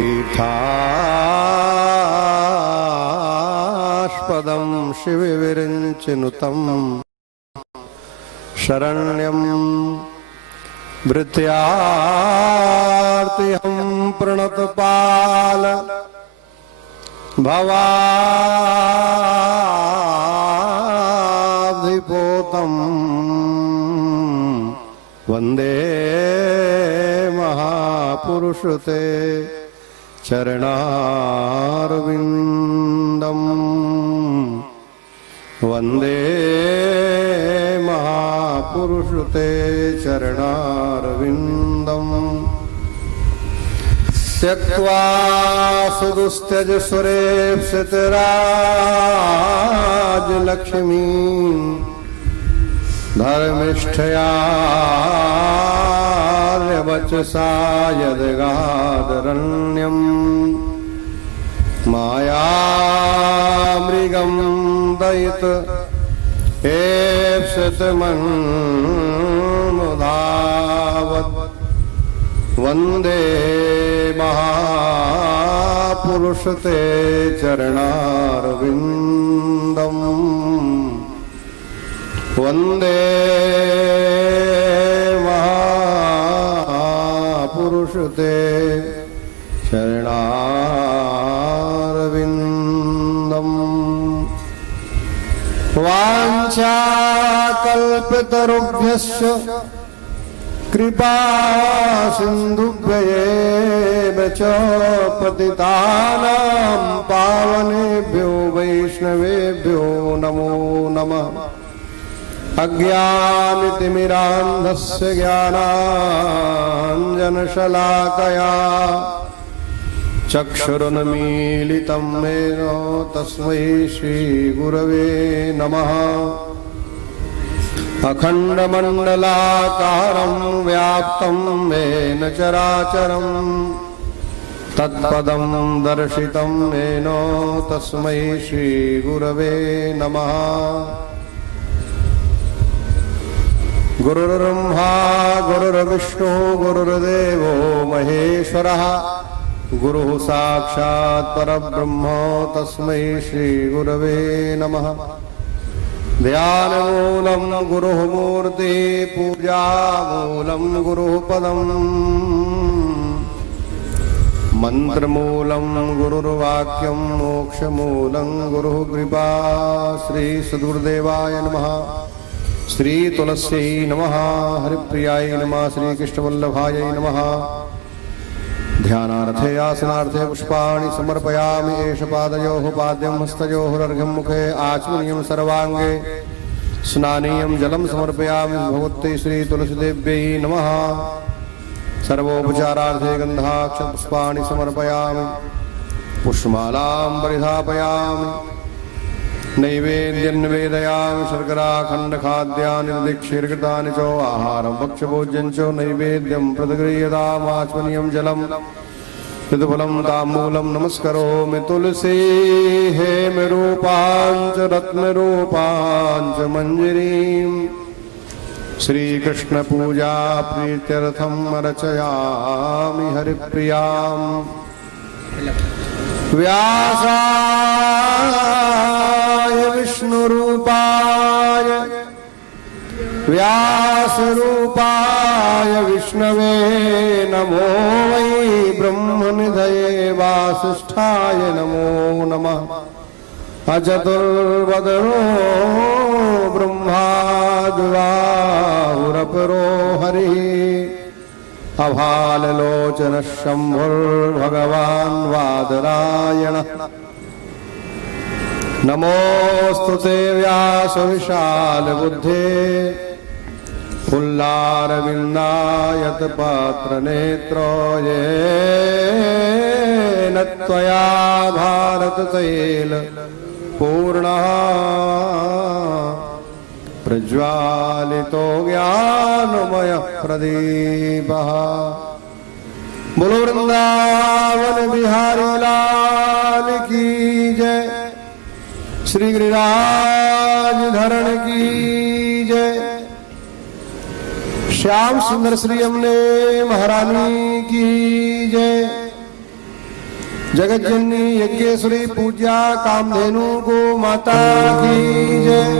तीर्थास्पदं शिवविरिञ्चिनुतं शरण्यं भृत्यार्तिहं प्रणतपाल भवाब्धिपोतं वन्दे महापुरुषते चरणारविन्दं वन्दे महापुरुषते चरणारविन्दं त्यक्त्वा सुदुस्त्यज सुरेप्सितराजलक्ष्मी धर्मिष्ठयार्यवचसा यद्गादरण्यं मायामृगं दयित एप्सितमन्मुधावत् वन्दे महापुरुषते चरणारविन्दं वन्दे महापुरुषते चरणारविन्दं वाञ्छाकल्पतरुभ्यश्च कृपा सिन्धुभ्येव च पतितानां पावनेभ्यो वैष्णवेभ्यो नमो नमः। अज्ञानतिमिरान्धस्य ज्ञानाञ्जनशलाकया चक्षुरुन्मीलितं येन तस्मै श्रीगुरवे नमः। अखण्डमण्डलाकारं व्याप्तं येन चराचरं तत्पदं दर्शितं येन तस्मै श्रीगुरवे नमः। गुरुर्ब्रह्मा गुरुर्विष्णु गुरुर्देवो महेश्वरः गुरुः साक्षात् परब्रह्म तस्मै श्रीगुरवे नमः। ध्यानमूलं गुरुः मूर्ति पूजामूलं गुरुः पदम् मन्त्रमूलं गुरुर्वाक्यं मोक्षमूलं गुरुः कृपा। श्री सद्गुरुदेवाय नमः। श्री तुलस्यै नमः। हरिप्रियाय नमः। श्री कृष्णवल्लभाय नमः। ध्यानार्थे आसनार्थे पुष्पाणि समर्पयामि। एष पादयोः पाद्यं हस्तयोः अर्घ्यं मुखे आचमनीयं सर्वाङ्गे स्नानीयं जलं समर्पयामि। भगवत्यै श्री तुलसीदेव्यै नमः। सर्वोपचारार्थे गन्धाक्षपुष्पाणि समर्पयामि। पुष्पमालां परिधापयामि। नैवेद्यं निवेदयामि। शर्कराखण्डखाद्यानि दीक्षीर्कृतानि च आहारं भक्ष्यभोज्यं च नैवेद्यं प्रतिगृह्यताम्। आचमनीयं जलं यदुफलं ताम्बूलं नमस्करोमि तुलसी हेमरूपां च रत्नरूपां च मञ्जरीं श्रीकृष्णपूजा प्रीत्यर्थं रचयामि हरिप्रियाम्। व्यासाय विष्णुरूपाय व्यासरूपाय विष्णवे नमो वै ब्रह्मनिधये वासिष्ठाय नमो नमः। अचतुर्वदनो ब्रह्मा द्विबाहुरपरो हरिः अभाललोचनः शम्भुर्भगवान् वादरायणः। नमोऽस्तु ते व्यासविशालबुद्धे फुल्लारविन्दायतपात्रनेत्रो येन त्वया भारततैलपूर्णः प्रज्वालितो ज्ञानमयः प्रदीपः। बोलो वृंदावन बिहारी लाल की जय। श्री गिरिराज धरण की जय। श्याम सुंदर श्री यमुने महारानी की जय। जगज्जननी यज्ञेश्वरी पूज्या कामधेनु गो माता की जय।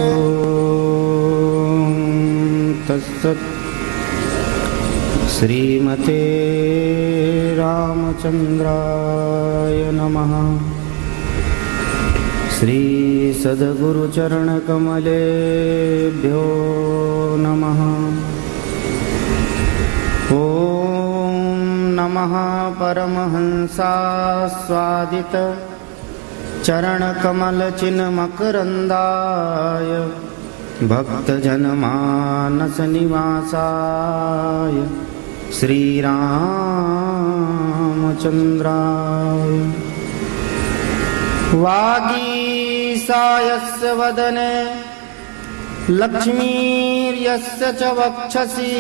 तत्सत्। श्रीमते रामचंद्राय नमः। श्री सद्गुरुचरणकमलेभ्यो नमः। ॐ नमः परमहंसास्वादित चरणकमलचिन्मकरन्दाय भक्तजनमानसनिवासाय श्रीरामचन्द्राय। वागीसायस्य वदने लक्ष्मीर्यस्य च वक्षसि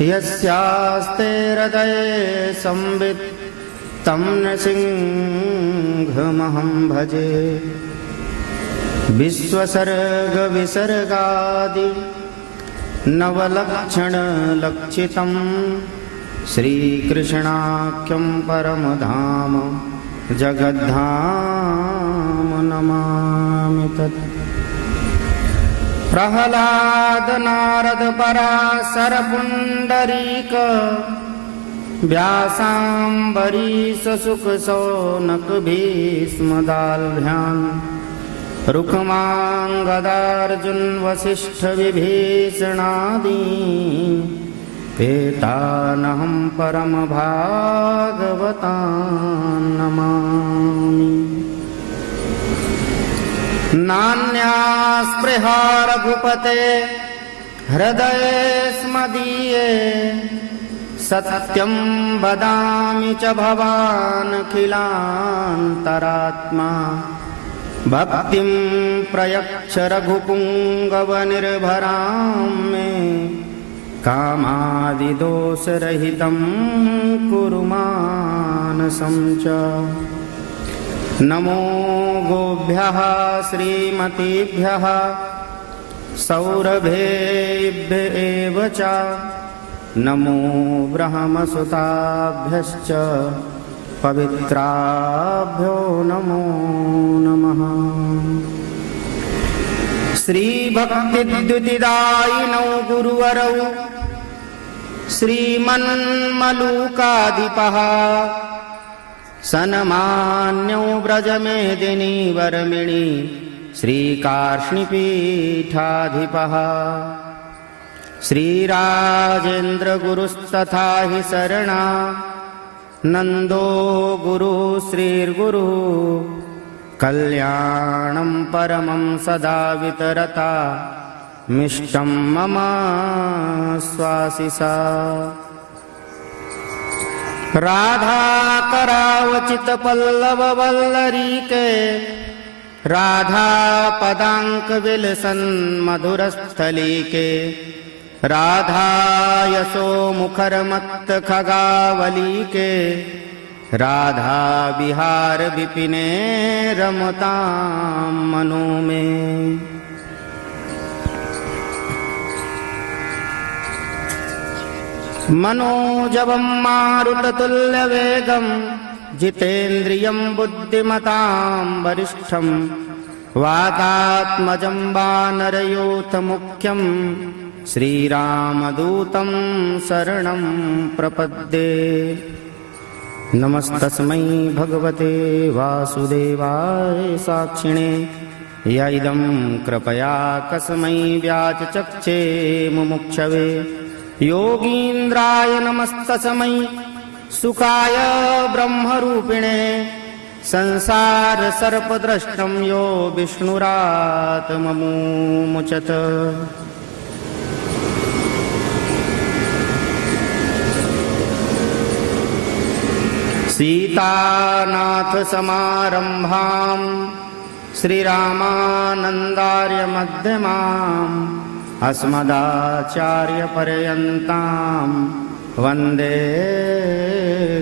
यस्यास्ते हृदये संवित् तं नृसिंहमहं भजे। विश्वसर्गविसर्गादि नवलक्षणलक्षितं श्रीकृष्णाख्यं परमधाम जगद्धाम नमामि तत्। प्रह्लाद नारद पराशर पुंडरीक व्यासाम्बरीश शुक शौनक भीष्म दाल्भ्यान् रुक्माङ्गदार्जुन वसिष्ठ विभीषणादि एतानहं परम भागवतान् नमामि। नान्या स्पृहा रघुपते हृदये स्मदीये सत्यं वदामि च भवानखिलान्तरात्मा। भक्तिं प्रयच्छ रघुपुङ्गवनिर्भरां मे कामादिदोषरहितं कुरु मानसं च। नमो गोभ्यः श्रीमतीभ्यः सौरभेभ्य एव च। नमो ब्रह्मसुताभ्यश्च पवित्राभ्यो नमो नमः। श्रीभक्तिद्युतिदायिनौ गुरुवरौ श्रीमन्मलूकाधिपः सन्मान्यौ व्रजमेदिनी वरमिणी श्रीकार्ष्णिपीठाधिपः। श्रीराजेन्द्रगुरुस्तथा हि शरणा नन्दो गुरु श्रीर्गुरु। कल्याणं परमं सदा वितरता मिष्टं मम स्वासिसा। राधा करावचित पल्लव वल्लरीके राधा पदांक विलसन मधुरस्थलीके। राधा यशो मुखर मत्त खगावलीके। राधा विहार विपिने रमतां मनो में। मनोजवं मारुततुल्यवेगं जितेन्द्रियं बुद्धिमतां वरिष्ठं। वातात्मजं वानरयूथमुख्यं श्रीरामदूतं शरणं प्रपद्ये। नमस्तस्मै भगवते वासुदेवाय साक्षिणे य इदं कृपया कस्मै व्याचचक्षे मुमुक्षवे। योगीन्द्राय नमस्तस्मै सुखाय ब्रह्मरूपिणे। संसार सर्पद्रष्टं यो विष्णुरात्ममुमुचत। सीतानाथ समारंभां श्रीरामानन्दार्य मध्यमाम् अस्मदाचार्यपर्यन्तां वन्दे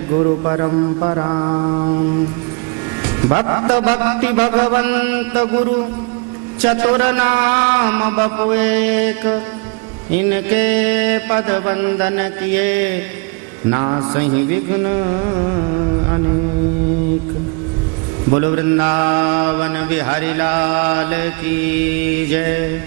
गुरुपरम्पराम्। भक्त भक्ति भगवंत गुरु चतुरनाम बपुएक। इनके पद वंदन किए नासहि विघ्न अनेक। बोलो वृंदावन बिहारी लाल की जय।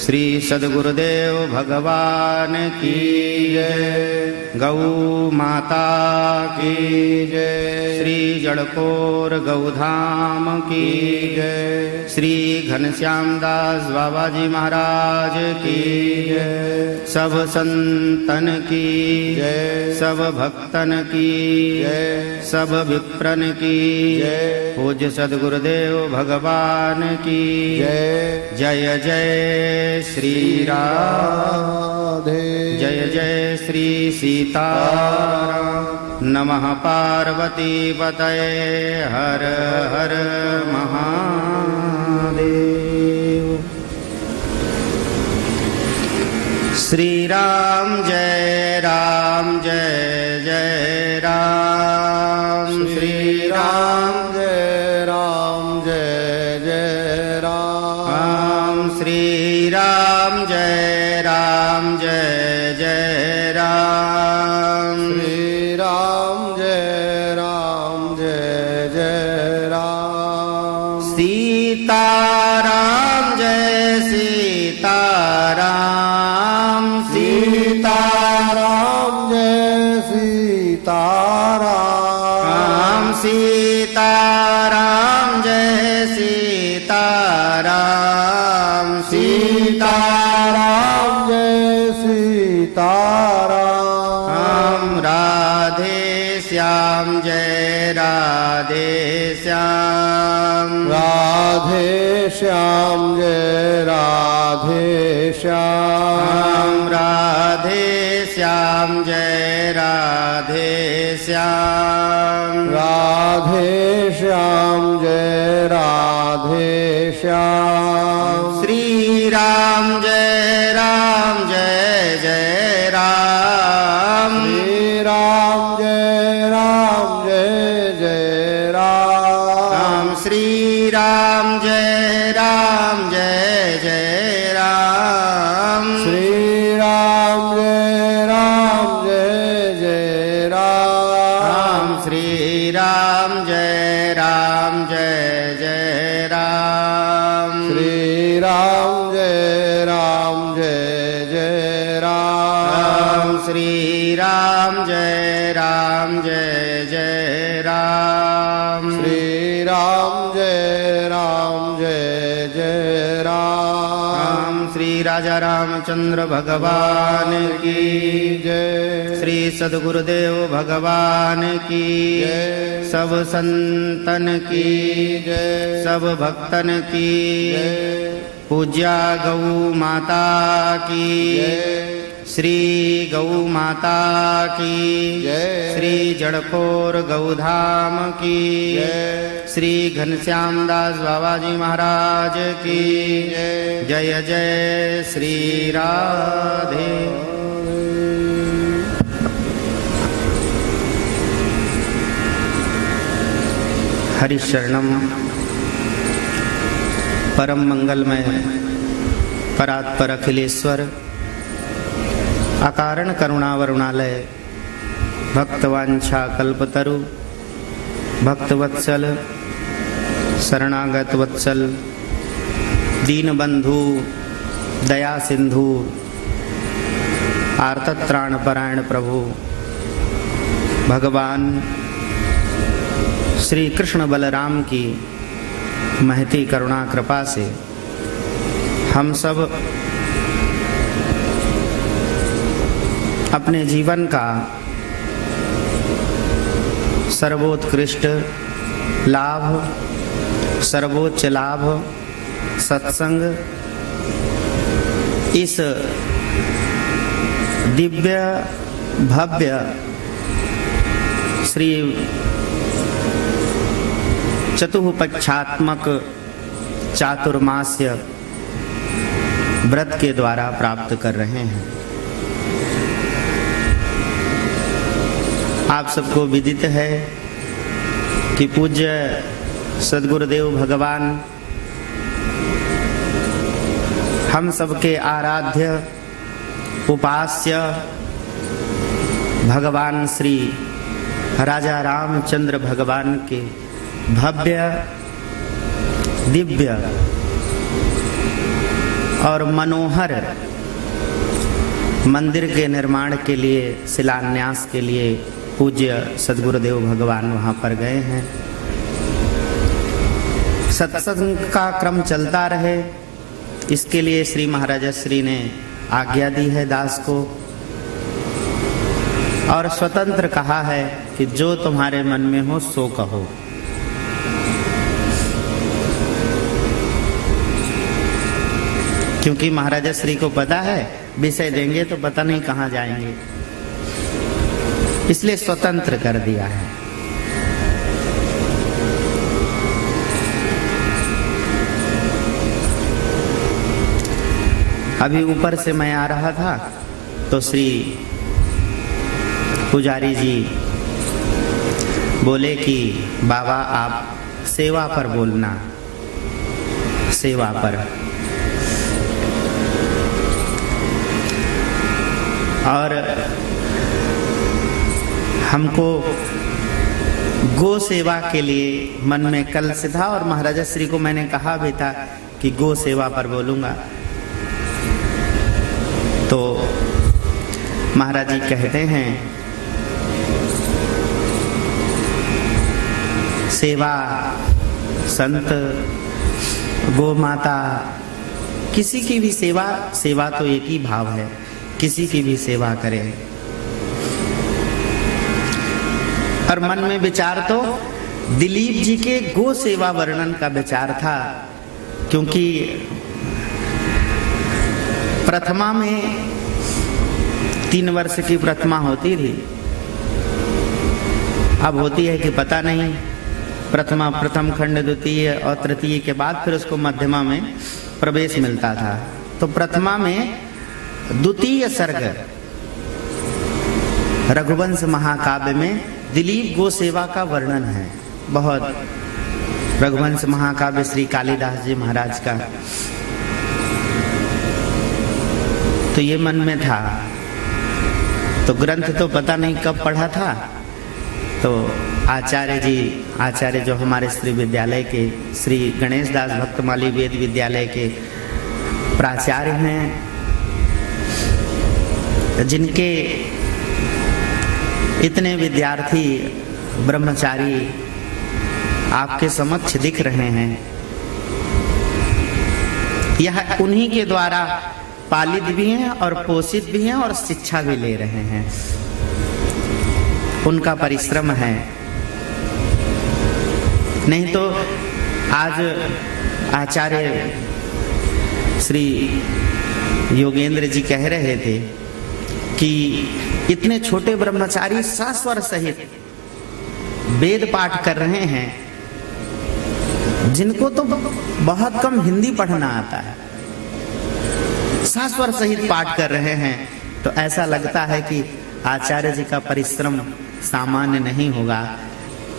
श्री सद्गुरुदेव भगवान की जय। गौ माता की जय। श्री जड़कोर गौधाम की जय। श्री घनश्याम दास बाबा जी महाराज की जय। सब संतन की जय। सब भक्तन की जय। सब विप्रन की जय। पूज्य सद्गुरुदेव भगवान की जय। जय जय श्री राधे। जय जय श्री सीताराम। नमः पार्वती पतये हर हर महादेव। श्री राम जय जय राम। श्री राम श्री राम जय जय राम। श्री राम जय जय राम। सीताराम जय सीताराम। सीताराम जय सीताराम। सीताराम जय सीताराम। सीताराम जय सीताराम। राधे श्याम जय राधे श्याम। राधे श्याम जय राधे श्याम। राधे श्याम जय राधे श्याम। राधे श्याम जय राधे श्याम। श्री राम जय जय राम। श्री राम जय जय राम। श्री राम जय जय राम। श्री राम जय जय राम। श्री राम जय जय राम। श्री राम जय जय राम। श्री राम जय जय राम। श्री राम जय जय राम। श्री राजा रामचंद्र भगवान की जय। श्री सद्गुरुदेव भगवान की जय। सब संतन की जय। सब भक्तन की जय। पूज्या गौ माता की जय। श्री गौ माता की जय। श्री जड़कोर गौधाम की जय। श्री घनश्याम दास बाबा जी महाराज की जय। जय जय श्री राधे। हरिशरणम परम मंगलमय परात्पर अखिलेश्वर अकारण करुणावरुणालय भक्तवांछा कल्पतरु भक्तवत्सल शरणागत वत्सल दीनबंधु दया सिंधु आर्तत्राण परायण प्रभु भगवान श्री कृष्ण बलराम की महती करुणा कृपा से हम सब अपने जीवन का सर्वोत्कृष्ट लाभ सर्वोच्च लाभ सत्संग इस दिव्य भव्य श्री चतुःपक्षात्मक चातुर्मास्य व्रत के द्वारा प्राप्त कर रहे हैं। आप सबको विदित है कि पूज्य सद्गुरुदेव भगवान हम सबके आराध्य उपास्य भगवान श्री राजा रामचंद्र भगवान के भव्य, दिव्य और मनोहर मंदिर के निर्माण के लिए, शिलान्यास के लिए पूज्य सद्गुरुदेव भगवान वहाँ पर गए हैं। सत्संग का क्रम चलता रहे, इसके लिए श्री महाराज श्री ने आज्ञा दी है दास को, और स्वतंत्र कहा है कि जो तुम्हारे मन में हो सो कहो। क्योंकि महाराज श्री को पता है विषय देंगे तो पता नहीं कहाँ जाएंगे, इसलिए स्वतंत्र कर दिया है। अभी ऊपर से मैं आ रहा था तो श्री पुजारी जी बोले कि बाबा आप सेवा पर बोलना, सेवा पर। और हमको गो सेवा के लिए मन में कल से था, और महाराजा श्री को मैंने कहा भी था कि गो सेवा पर बोलूंगा। तो महाराज जी कहते हैं सेवा, संत, गो माता, किसी की भी सेवा, सेवा तो एक ही भाव है, किसी की भी सेवा करें। और मन में विचार तो दिलीप जी के गो सेवा वर्णन का विचार था, क्योंकि प्रथमा में 3 वर्ष की प्रथमा होती थी, अब होती है कि पता नहीं। प्रथमा, प्रथम खंड, द्वितीय और तृतीय के बाद फिर उसको मध्यमा में प्रवेश मिलता था। तो प्रथमा में द्वितीय सर्ग रघुवंश महाकाव्य में दिलीप गो सेवा का वर्णन है बहुत। रघुवंश महाकाव्य श्री कालिदास जी महाराज का। तो ये मन में था, तो ग्रंथ तो पता नहीं कब पढ़ा था। तो आचार्य जी, आचार्य जो हमारे श्री विद्यालय के श्री गणेश दास भक्तमाली वेद विद्यालय के प्राचार्य हैं, जिनके इतने विद्यार्थी ब्रह्मचारी आपके समक्ष दिख रहे हैं, यह उन्हीं के द्वारा पालित भी हैं और पोषित भी हैं और शिक्षा भी ले रहे हैं। उनका परिश्रम है। नहीं तो आज आचार्य श्री योगेंद्र जी कह रहे थे कि इतने छोटे ब्रह्मचारी सस्वर सहित वेद पाठ कर रहे हैं, जिनको तो बहुत कम हिंदी पढ़ना आता है, सस्वर सहित पाठ कर रहे हैं। तो ऐसा लगता है कि आचार्य जी का परिश्रम सामान्य नहीं होगा,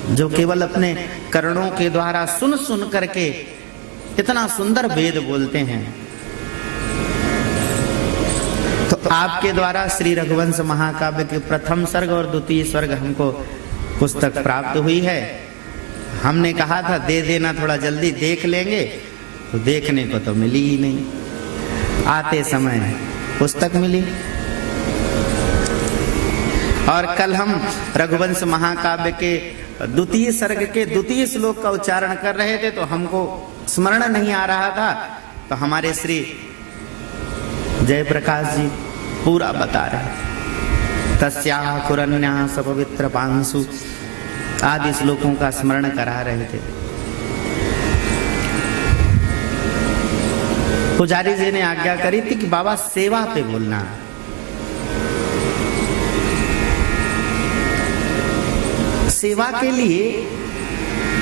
जो केवल अपने कर्णों के द्वारा सुन सुन करके इतना सुंदर वेद बोलते हैं। तो आपके द्वारा श्री रघुवंश महाकाव्य के प्रथम सर्ग और द्वितीय सर्ग हमको पुस्तक प्राप्त हुई है। हमने कहा था दे देना, थोड़ा जल्दी देख लेंगे, तो देखने को तो मिली ही नहीं। आते समय पुस्तक मिली। और कल हम रघुवंश महाकाव्य के द्वितीय सर्ग के द्वितीय श्लोक का उच्चारण कर रहे थे, तो हमको स्मरण नहीं आ रहा था। तो हमारे श्री जयप्रकाश जी पूरा बता रहे, तस्याः कुरन्याः सपवित्र पांसु आदि श्लोकों का स्मरण करा रहे थे। पुजारी जी ने आज्ञा करी थी कि बाबा सेवा पे बोलना। सेवा के लिए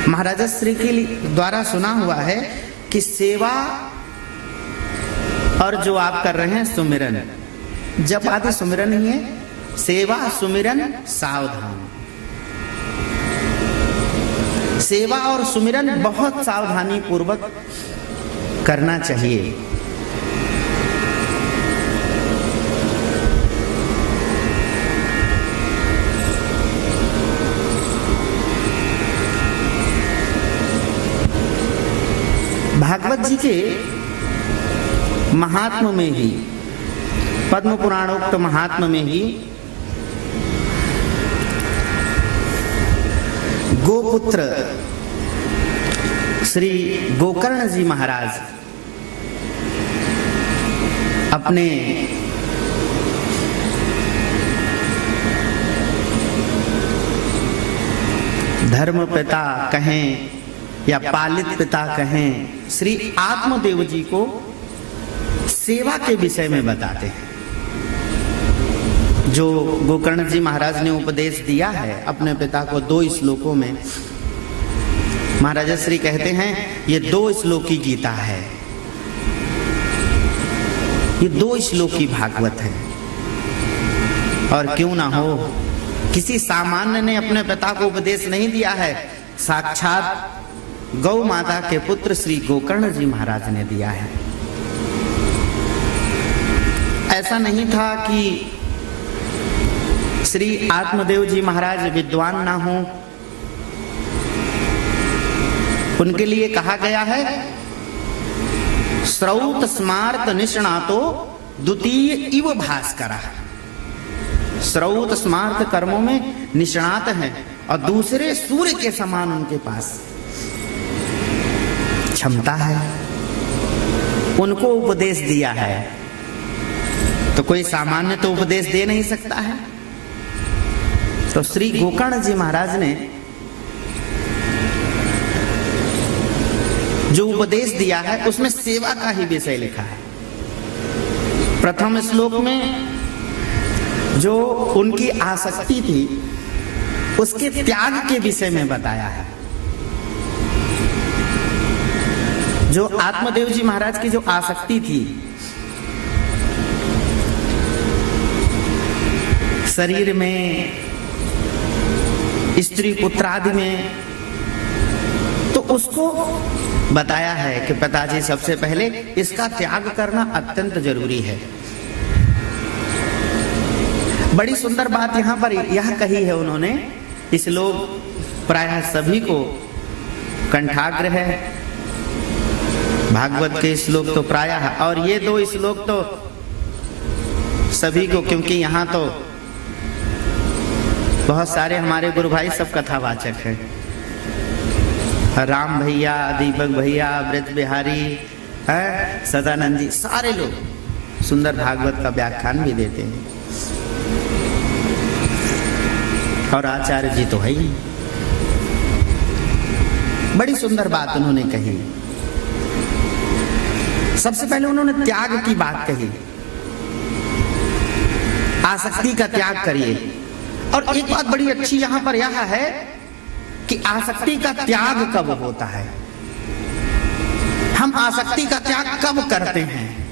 महाराज श्री के द्वारा सुना हुआ है कि सेवा और जो आप कर रहे हैं सुमिरन, जब आदि सुमिरन ही है, सेवा सुमिरन सावधान। सेवा और सुमिरन बहुत सावधानी पूर्वक करना चाहिए। भागवत जी के महात्म में ही, पद्म पुराणोक्त महात्म में ही गोपुत्र श्री गोकर्ण जी महाराज अपने धर्म पिता कहें या पालित पिता कहें, श्री आत्मदेव जी को सेवा के विषय में बताते हैं। जो गोकर्ण जी महाराज ने उपदेश दिया है अपने पिता को 2 श्लोकों में, महाराज श्री कहते हैं ये 2 श्लोकी गीता है, ये 2 श्लोकी भागवत है। और क्यों ना हो, किसी सामान्य ने अपने पिता को उपदेश नहीं दिया है, साक्षात गौ माता के पुत्र श्री गोकर्ण जी महाराज ने दिया है। ऐसा नहीं था कि श्री आत्मदेव जी महाराज विद्वान ना हो, उनके लिए कहा गया है श्रौत स्मार्त निष्णातो द्वितीय इव भास्करः। श्रौत स्मार्त कर्मों में निष्णात हैं और दूसरे सूर्य के समान उनके पास क्षमता है, उनको उपदेश दिया है। तो कोई सामान्य तो उपदेश दे नहीं सकता है। तो श्री गोकर्ण जी महाराज ने जो उपदेश दिया है उसमें सेवा का ही विषय लिखा है। प्रथम श्लोक में जो उनकी आसक्ति थी उसके त्याग के विषय में बताया है। जो आत्मदेव जी महाराज की जो आसक्ति थी शरीर में, स्त्री पुत्र आदि में, तो उसको बताया है कि पिताजी सबसे पहले इसका त्याग करना अत्यंत जरूरी है। बड़ी सुंदर बात यहाँ पर यह कही है उन्होंने, इस लोग प्रायः सभी को कंठाग्र है भागवत के श्लोक तो प्रायः, और ये 2 श्लोक तो सभी को, क्योंकि यहाँ तो बहुत सारे हमारे गुरु भाई सब कथावाचक हैं। राम भैया, दीपक भैया, व्रत बिहारी है, सदानंद जी, सारे लोग सुंदर भागवत का व्याख्यान भी देते हैं। और आचार्य जी तो है ही। बड़ी सुंदर बात उन्होंने कही। सबसे पहले उन्होंने त्याग की बात कही, आसक्ति का त्याग करिए। और एक बात बड़ी अच्छी यहां पर यह है कि आसक्ति का त्याग कब होता है, हम आसक्ति का त्याग कब करते हैं।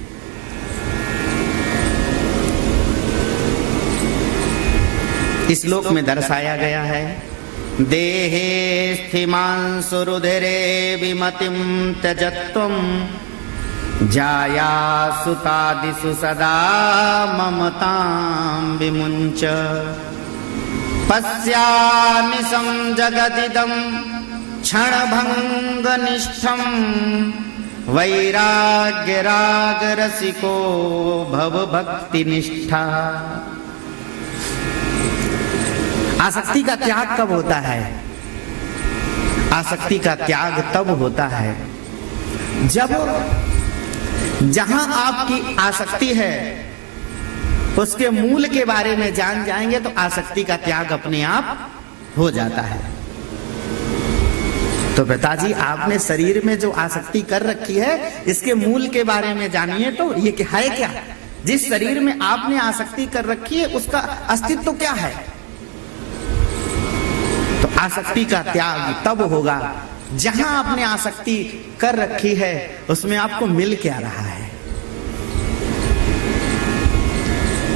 इस श्लोक में दर्शाया गया है, देहे स्थिमांसु रुधिरे विमतिं त्यजत्वं जाया सुतादिषु सदा ममतां विमुञ्च पश्यानिशं जगदिदं क्षणभङ्गनिष्ठं वैराग्यरागरसिको भवभक्तिनिष्ठा। आसक्ति का त्याग कब होता है? आसक्ति का त्याग तब होता है जब जहां आपकी आसक्ति है उसके मूल के बारे में जान जाएंगे तो आसक्ति का त्याग अपने आप हो जाता है। तो पिताजी आपने शरीर में जो आसक्ति कर रखी है इसके मूल के बारे में जानिए, तो ये क्या है, क्या जिस शरीर में आपने आसक्ति कर रखी है उसका अस्तित्व क्या है। तो आसक्ति का त्याग तब होगा जहां आपने आसक्ति कर रखी है उसमें आपको मिल क्या रहा है।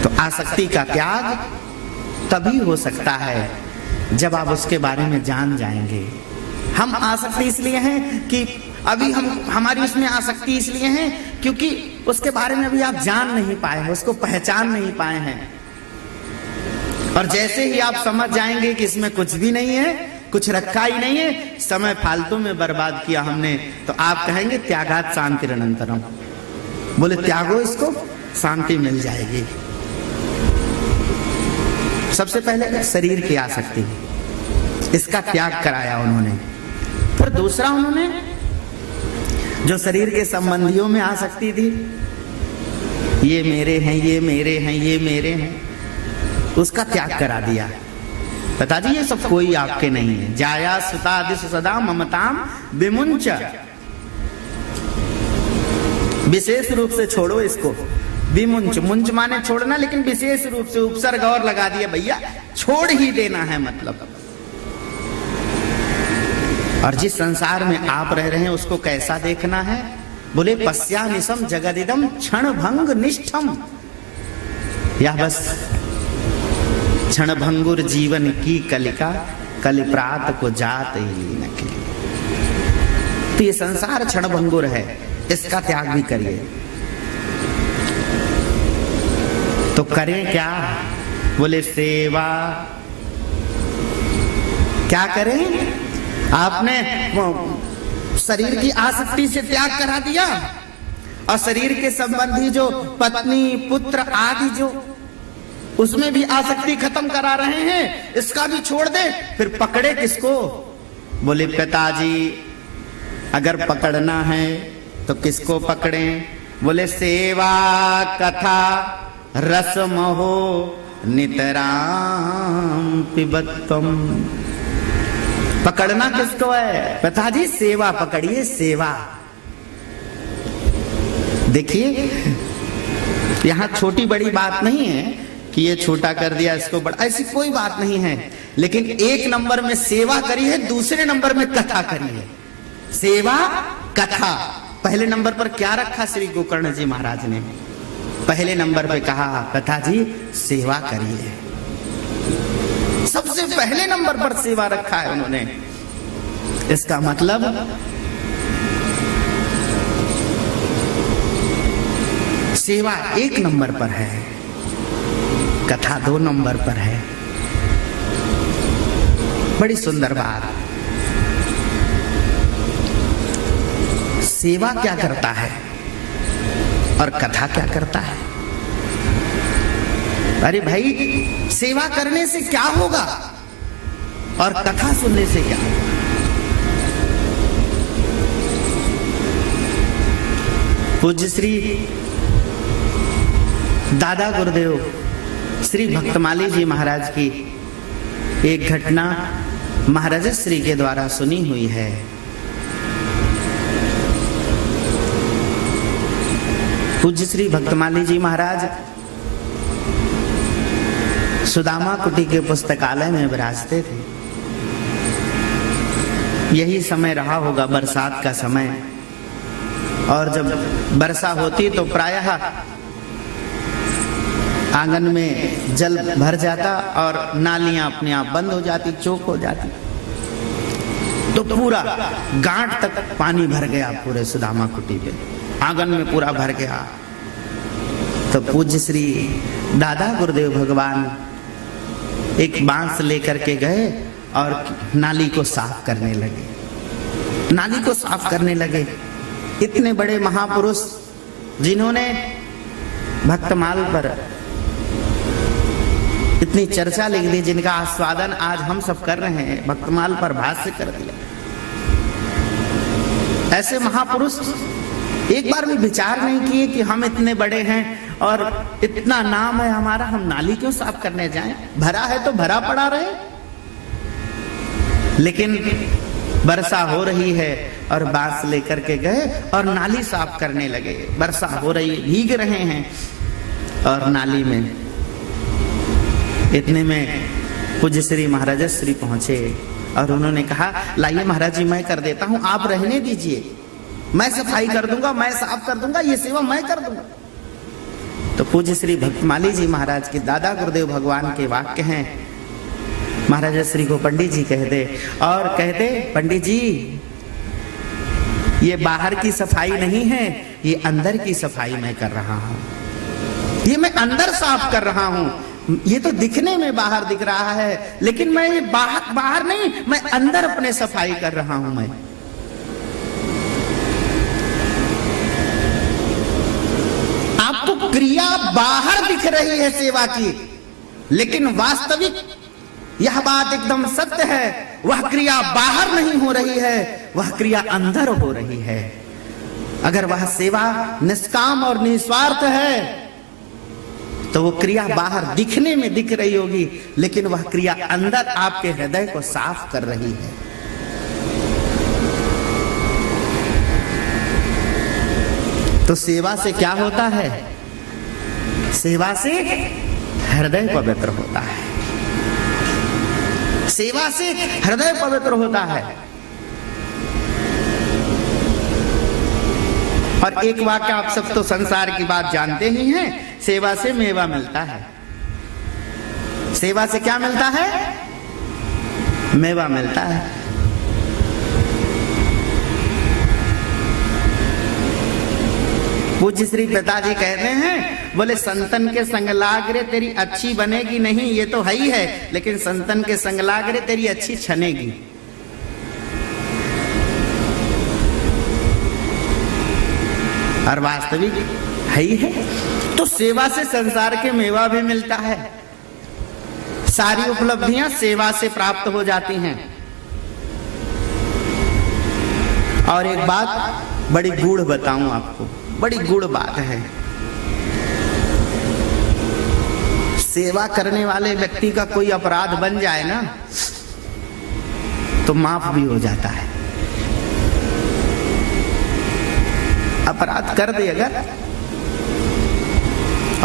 तो आसक्ति का त्याग तभी हो सकता है जब आप उसके बारे में जान जाएंगे। हम आसक्ति इसलिए हैं कि अभी हमारी उसमें आसक्ति इसलिए है क्योंकि उसके बारे में अभी आप जान नहीं पाए हैं, उसको पहचान नहीं पाए हैं। और जैसे ही आप समझ जाएंगे कि इसमें कुछ भी नहीं है, कुछ रखा ही नहीं है, समय फालतू में बर्बाद किया हमने। तो आप कहेंगे त्यागात शांतिरनंतरम, बोले त्यागो इसको, शांति मिल जाएगी। सबसे पहले शरीर की आसक्ति, इसका त्याग कराया उन्होंने। फिर दूसरा उन्होंने जो शरीर के संबंधियों में आसक्ति थी, ये मेरे हैं, ये मेरे हैं, ये मेरे हैं, उसका त्याग करा दिया। पिताजी ये सब कोई आपके नहीं है। जाया सुता दिश सदा ममताम विमुंच, विशेष रूप से छोड़ो इसको। विमुंच, मुंच माने छोड़ना, लेकिन विशेष रूप से उपसर्ग और लगा दिया, भैया छोड़ ही देना है मतलब। और जिस संसार में आप रह रहे हैं उसको कैसा देखना है? बोले पश्यामिसम जगदिदम क्षण भंग निष्ठम, या बस क्षण भंगुर जीवन की कलिका, कलिप्रात को जात ही लीन के। तो ये संसार क्षण भंगुर है, इसका त्याग भी करिए। तो करें क्या? बोले सेवा। क्या करें? आपने शरीर की आसक्ति से त्याग करा दिया, और शरीर के संबंधी जो पत्नी पुत्र आदि जो उसमें भी आसक्ति खत्म करा रहे हैं, इसका भी छोड़ दे। फिर पकड़े किसको? बोले पिताजी अगर पकड़ना है तो किसको पकड़ें? बोले सेवा कथा रस मोहो नितराम पिबत्तम। पकड़ना किसको है? पिताजी सेवा पकड़िए, सेवा। देखिए यहां छोटी बड़ी बात नहीं है कि ये छोटा कर दिया इसको बड़ा, ऐसी कोई बात नहीं है। लेकिन एक नंबर में सेवा करी है, दूसरे नंबर में कथा करी है। सेवा कथा। पहले नंबर पर क्या रखा श्री गोकर्ण जी महाराज ने? पहले नंबर पे कहा कथा जी सेवा करिए। सबसे पहले नंबर पर सेवा रखा है उन्होंने। इसका मतलब सेवा एक नंबर पर है, कथा 2 नंबर पर है। बड़ी सुंदर बात। सेवा क्या करता है और कथा क्या करता है? अरे भाई, सेवा करने से क्या होगा और कथा सुनने से क्या होगा? पूज्य श्री दादा गुरुदेव श्री भक्तमाली जी महाराज की एक घटना महाराज श्री के द्वारा सुनी हुई है। पूज्य श्री भक्तमाली जी महाराज सुदामा कुटी के पुस्तकालय में विराजते थे। यही समय रहा होगा बरसात का समय, और जब वर्षा होती तो प्रायः आंगन में जल भर जाता और नालियां अपने आप बंद हो जाती, चौक हो जाती। तो पूरा गांठ तक पानी भर गया पूरे सुदामा कुटी पे, आंगन में पूरा भर गया। तो पूज्य श्री दादा गुरुदेव भगवान एक बांस लेकर के गए और नाली को साफ करने लगे। नाली को साफ करने लगे। इतने बड़े महापुरुष जिन्होंने भक्तमाल पर इतनी चर्चा लिख दी, जिनका आस्वादन आज हम सब कर रहे हैं, भक्तमाल पर भाष्य कर दिया। ऐसे महापुरुष एक बार भी विचार नहीं किए कि हम इतने बड़े हैं और इतना नाम है हमारा, हम नाली क्यों साफ करने जाएं? भरा है तो भरा पड़ा रहे। लेकिन वर्षा हो रही है और बांस लेकर के गए और नाली साफ करने लगे। वर्षा हो रही, भीग रहे हैं और नाली में। इतने में पूज्य श्री महाराज श्री पहुंचे और उन्होंने कहा, लाइए महाराज जी मैं कर देता हूं, आप रहने दीजिए, मैं सफाई कर दूंगा, मैं साफ कर दूंगा, ये सेवा मैं कर दूंगा। तो पूज्य श्री भक्तमाली जी महाराज के दादा गुरुदेव भगवान के वाक्य हैं। महाराज श्री को पंडित जी कहते और कहते, पंडित जी ये बाहर की सफाई नहीं है, ये अंदर की सफाई मैं कर रहा हूं, ये मैं अंदर साफ कर रहा हूं। ये तो दिखने में बाहर दिख रहा है, लेकिन मैं ये बाहर नहीं, मैं अंदर अपने सफाई कर रहा हूं। मैं आपको क्रिया बाहर दिख रही है सेवा की, लेकिन वास्तविक यह बात एकदम सत्य है, वह क्रिया बाहर नहीं हो रही है, वह क्रिया अंदर हो रही है। अगर वह सेवा निष्काम और निस्वार्थ है तो वो क्रिया बाहर दिखने में दिख रही होगी, लेकिन वह क्रिया अंदर आपके हृदय को साफ कर रही है। तो सेवा से क्या होता है? सेवा से हृदय पवित्र होता है, सेवा से हृदय पवित्र होता है। और एक वाक्य आप सब तो संसार की बात जानते ही हैं, सेवा से मेवा मिलता है। सेवा से क्या मिलता है? मेवा मिलता है। पूज्य श्री पिताजी कहते हैं, बोले संतन के संग लाग रे तेरी अच्छी बनेगी नहीं, ये तो है ही है, लेकिन संतन के संग लाग रे तेरी अच्छी छनेगी। और वास्तविक है ही है। तो सेवा से संसार के मेवा भी मिलता है, सारी उपलब्धियां सेवा से प्राप्त हो जाती हैं। और एक बात बड़ी गूढ़ बताऊं आपको, बड़ी गूढ़ बात है। सेवा करने वाले व्यक्ति का कोई अपराध बन जाए ना, तो माफ भी हो जाता है। अपराध कर दे अगर,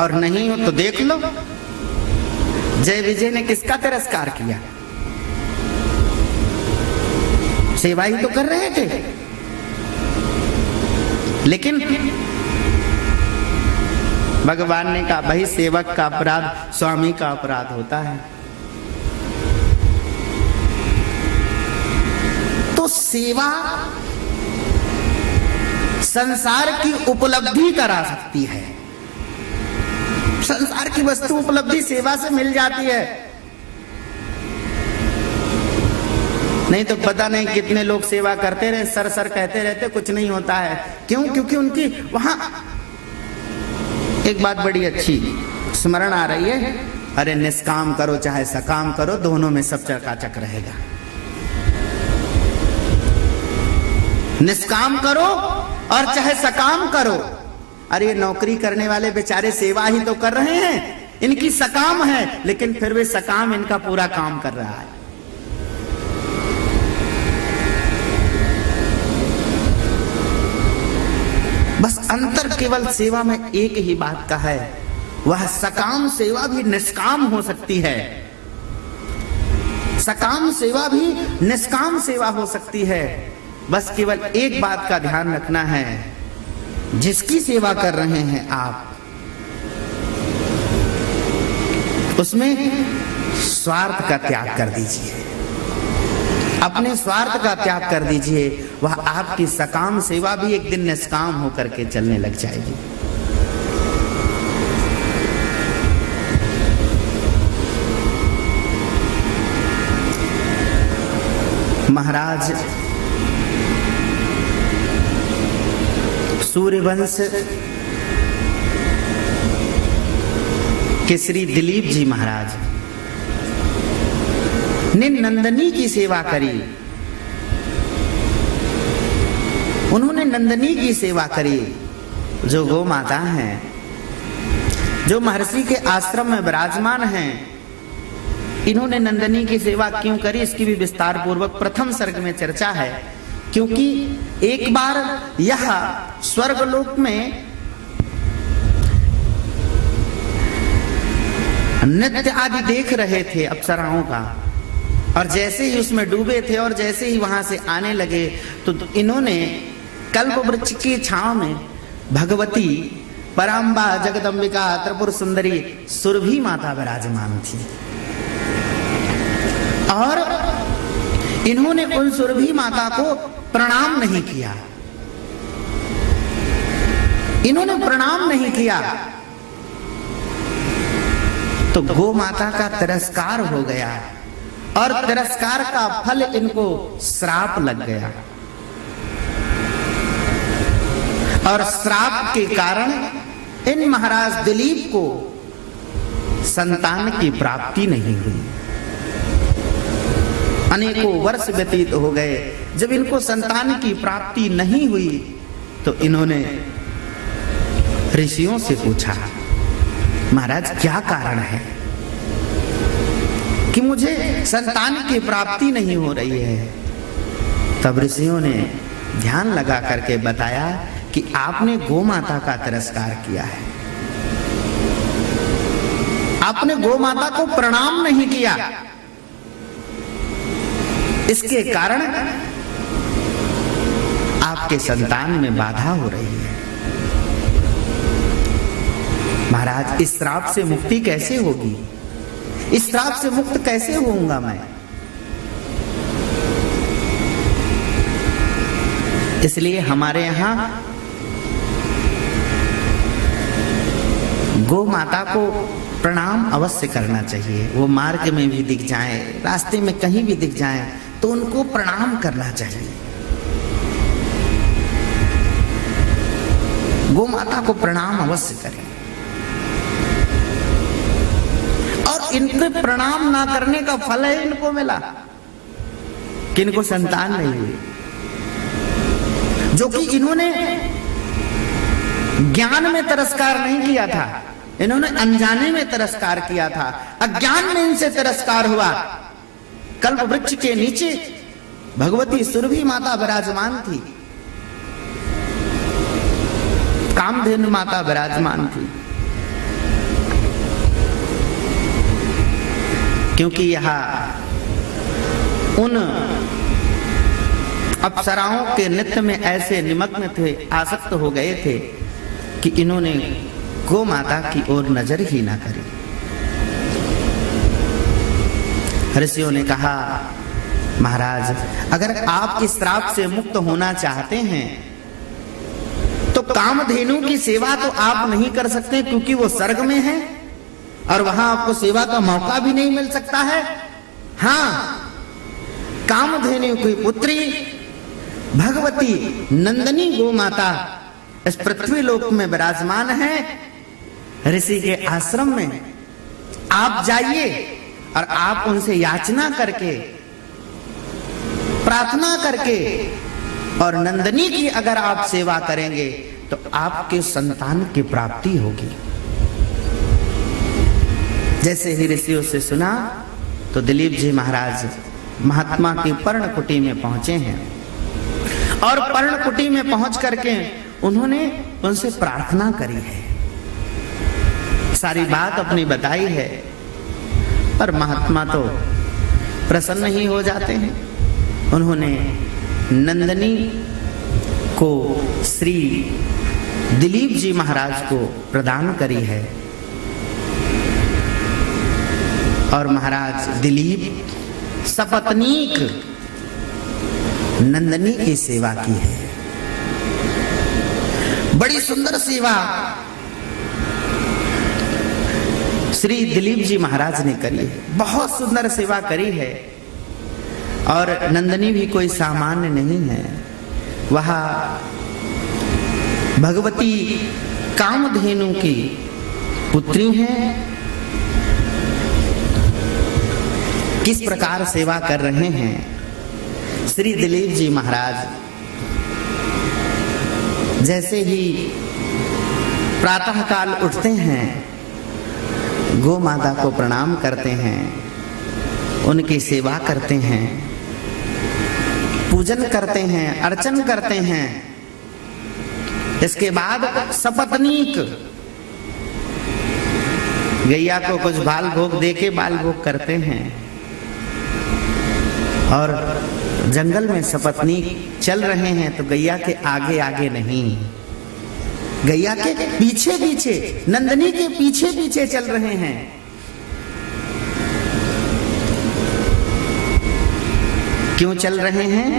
और नहीं हो तो देख लो, जय विजय ने किसका तिरस्कार किया? सेवा ही तो कर रहे थे, लेकिन भगवान ने कहा भाई सेवक का अपराध स्वामी का अपराध होता है। तो सेवा संसार की उपलब्धि करा सकती है, संसार की वस्तु उपलब्धि सेवा से मिल जाती है। नहीं तो पता नहीं कितने लोग सेवा करते रहे, सर सर कहते रहते, कुछ नहीं होता है। क्यों? क्योंकि उनकी वहां एक बात बड़ी अच्छी स्मरण आ रही है, अरे निष्काम करो चाहे सकाम करो, दोनों में सब चकाचक रहेगा। निष्काम करो और चाहे सकाम करो। अरे नौकरी करने वाले बेचारे सेवा ही तो कर रहे हैं, इनकी सकाम है, लेकिन फिर वे सकाम इनका पूरा काम कर रहा है। बस अंतर केवल सेवा में एक ही बात का है, वह सकाम सेवा भी निष्काम हो सकती है, सकाम सेवा भी निष्काम सेवा हो सकती है। बस केवल एक बात का ध्यान रखना है, जिसकी सेवा कर रहे हैं आप, उसमें स्वार्थ का त्याग कर दीजिए, अपने स्वार्थ का त्याग कर दीजिए। वह आपकी सकाम सेवा भी एक दिन निष्काम होकर के चलने लग जाएगी। महाराज सूर्यवंश के श्री दिलीप जी महाराज ने नंदनी की सेवा करी। उन्होंने नंदनी की सेवा करी, जो गौ माता हैं, जो महर्षि के आश्रम में विराजमान हैं। इन्होंने नंदनी की सेवा क्यों करी, इसकी भी विस्तार पूर्वक प्रथम सर्ग में चर्चा है। क्योंकि एक बार यह स्वर्गलोक में नृत्य आदि देख रहे थे अप्सराओं का, और जैसे ही उसमें डूबे थे और जैसे ही वहां से आने लगे, तो इन्होंने कल्प वृक्ष की छांव में भगवती पराम्बा जगदम्बिका त्रिपुर सुंदरी सुरभि माता विराजमान थी, और इन्होंने उन सुरभि माता को प्रणाम नहीं किया, इन्होंने प्रणाम नहीं किया। तो गौ माता का तिरस्कार हो गया और तिरस्कार का फल इनको श्राप लग गया। और श्राप के कारण इन महाराज दिलीप को संतान की प्राप्ति नहीं हुई। अनेकों वर्ष व्यतीत हो गए। जब इनको संतान की प्राप्ति नहीं हुई तो इन्होंने ऋषियों से पूछा, महाराज क्या कारण है कि मुझे संतान की प्राप्ति नहीं हो रही है? तब ऋषियों ने ध्यान लगा करके बताया कि आपने गौ माता का तिरस्कार किया है, आपने गौ माता को प्रणाम नहीं किया, इसके कारण आपके संतान में बाधा हो रही है। महाराज इस श्राप से मुक्ति कैसे होगी? इस श्राप से मुक्त कैसे होऊंगा मैं? इसलिए हमारे यहां गौ माता को प्रणाम अवश्य करना चाहिए। वो मार्ग में भी दिख जाए, रास्ते में कहीं भी दिख जाए तो उनको प्रणाम करना चाहिए। गौ माता को प्रणाम अवश्य करें। और इनके प्रणाम ना करने का फल है इनको मिला कि इनको संतान नहीं हुई, जो कि इन्होंने ज्ञान में तिरस्कार नहीं किया था, इन्होंने अनजाने में तिरस्कार किया था। अज्ञान में इनसे तिरस्कार हुआ। कल्प वृक्ष के नीचे भगवती सुरभि माता विराजमान थी, कामधेनु माता विराजमान थी, क्योंकि यहाँ उन अप्सराओं के नृत्य में ऐसे निमग्न थे, आसक्त हो गए थे कि इन्होंने गौ माता की ओर नजर ही ना करी। ऋषियों ने कहा, महाराज अगर आप इस श्राप से मुक्त होना चाहते हैं तो कामधेनु की सेवा तो आप नहीं कर सकते, क्योंकि वो स्वर्ग में है और वहां आपको सेवा का मौका भी नहीं मिल सकता है। हाँ, कामधेनु की पुत्री भगवती नंदनी गौ माता इस पृथ्वी लोक में विराजमान है, ऋषि के आश्रम में। आप जाइए और आप उनसे याचना करके, प्रार्थना करके और नंदनी की अगर आप सेवा करेंगे तो आपके संतान की प्राप्ति होगी। जैसे ही ऋषियों से सुना तो दिलीप जी महाराज महात्मा की पर्णकुटी में पहुंचे हैं और पर्णकुटी में पहुंच करके उन्होंने उनसे प्रार्थना करी है, सारी बात अपनी बताई है। पर महात्मा तो प्रसन्न ही हो जाते हैं। उन्होंने नंदनी को श्री दिलीप जी महाराज को प्रदान करी है और महाराज दिलीप सपत्नीक नंदनी की सेवा की है। बड़ी सुंदर सेवा श्री दिलीप जी महाराज ने करी है, बहुत सुंदर सेवा करी है। और नंदनी भी कोई सामान्य नहीं है, वह भगवती कामधेनु की पुत्री हैं। किस प्रकार सेवा कर रहे हैं श्री दिलीप जी महाराज? जैसे ही प्रातः काल उठते हैं, गौ माता को प्रणाम करते हैं, उनकी सेवा करते हैं, पूजन करते हैं, अर्चन करते हैं। इसके बाद सपत्नीक गैया को कुछ बाल भोग देके बाल भोग करते हैं और जंगल में सपत्नीक चल रहे हैं तो गैया के आगे आगे नहीं, गैया के पीछे पीछे, नंदनी के पीछे पीछे चल रहे हैं। क्यों चल रहे हैं?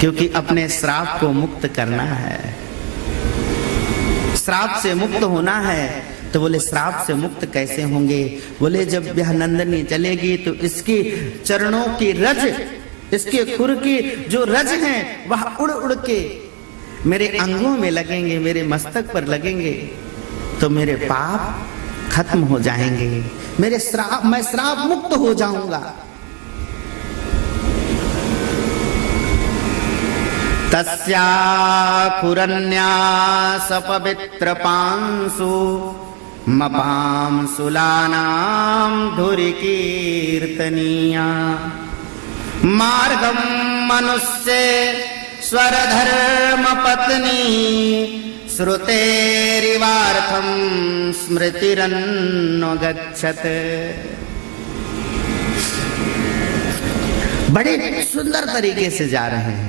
क्योंकि अपने श्राप को मुक्त करना है, श्राप से मुक्त होना है। तो बोले श्राप से मुक्त कैसे होंगे? बोले जब यह नंदनी चलेगी तो इसके चरणों की रज, इसके खुर की जो रज हैं वह उड़ उड़ के मेरे अंगों में लगेंगे, मेरे मस्तक पर लगेंगे, तो मेरे पाप खत्म हो जाएंगे, मैं श्राप मुक्त हो जाऊंगा। तस्या खुरन्यास पवित्र पांसु मपाम सुलानाम धुरि कीर्तनीया मार्गम मनुष्य स्वरधर्म पत्नी श्रुतेरिवार्थम स्मृतिरन्नो गच्छत। बड़े सुंदर तरीके से जा रहे हैं।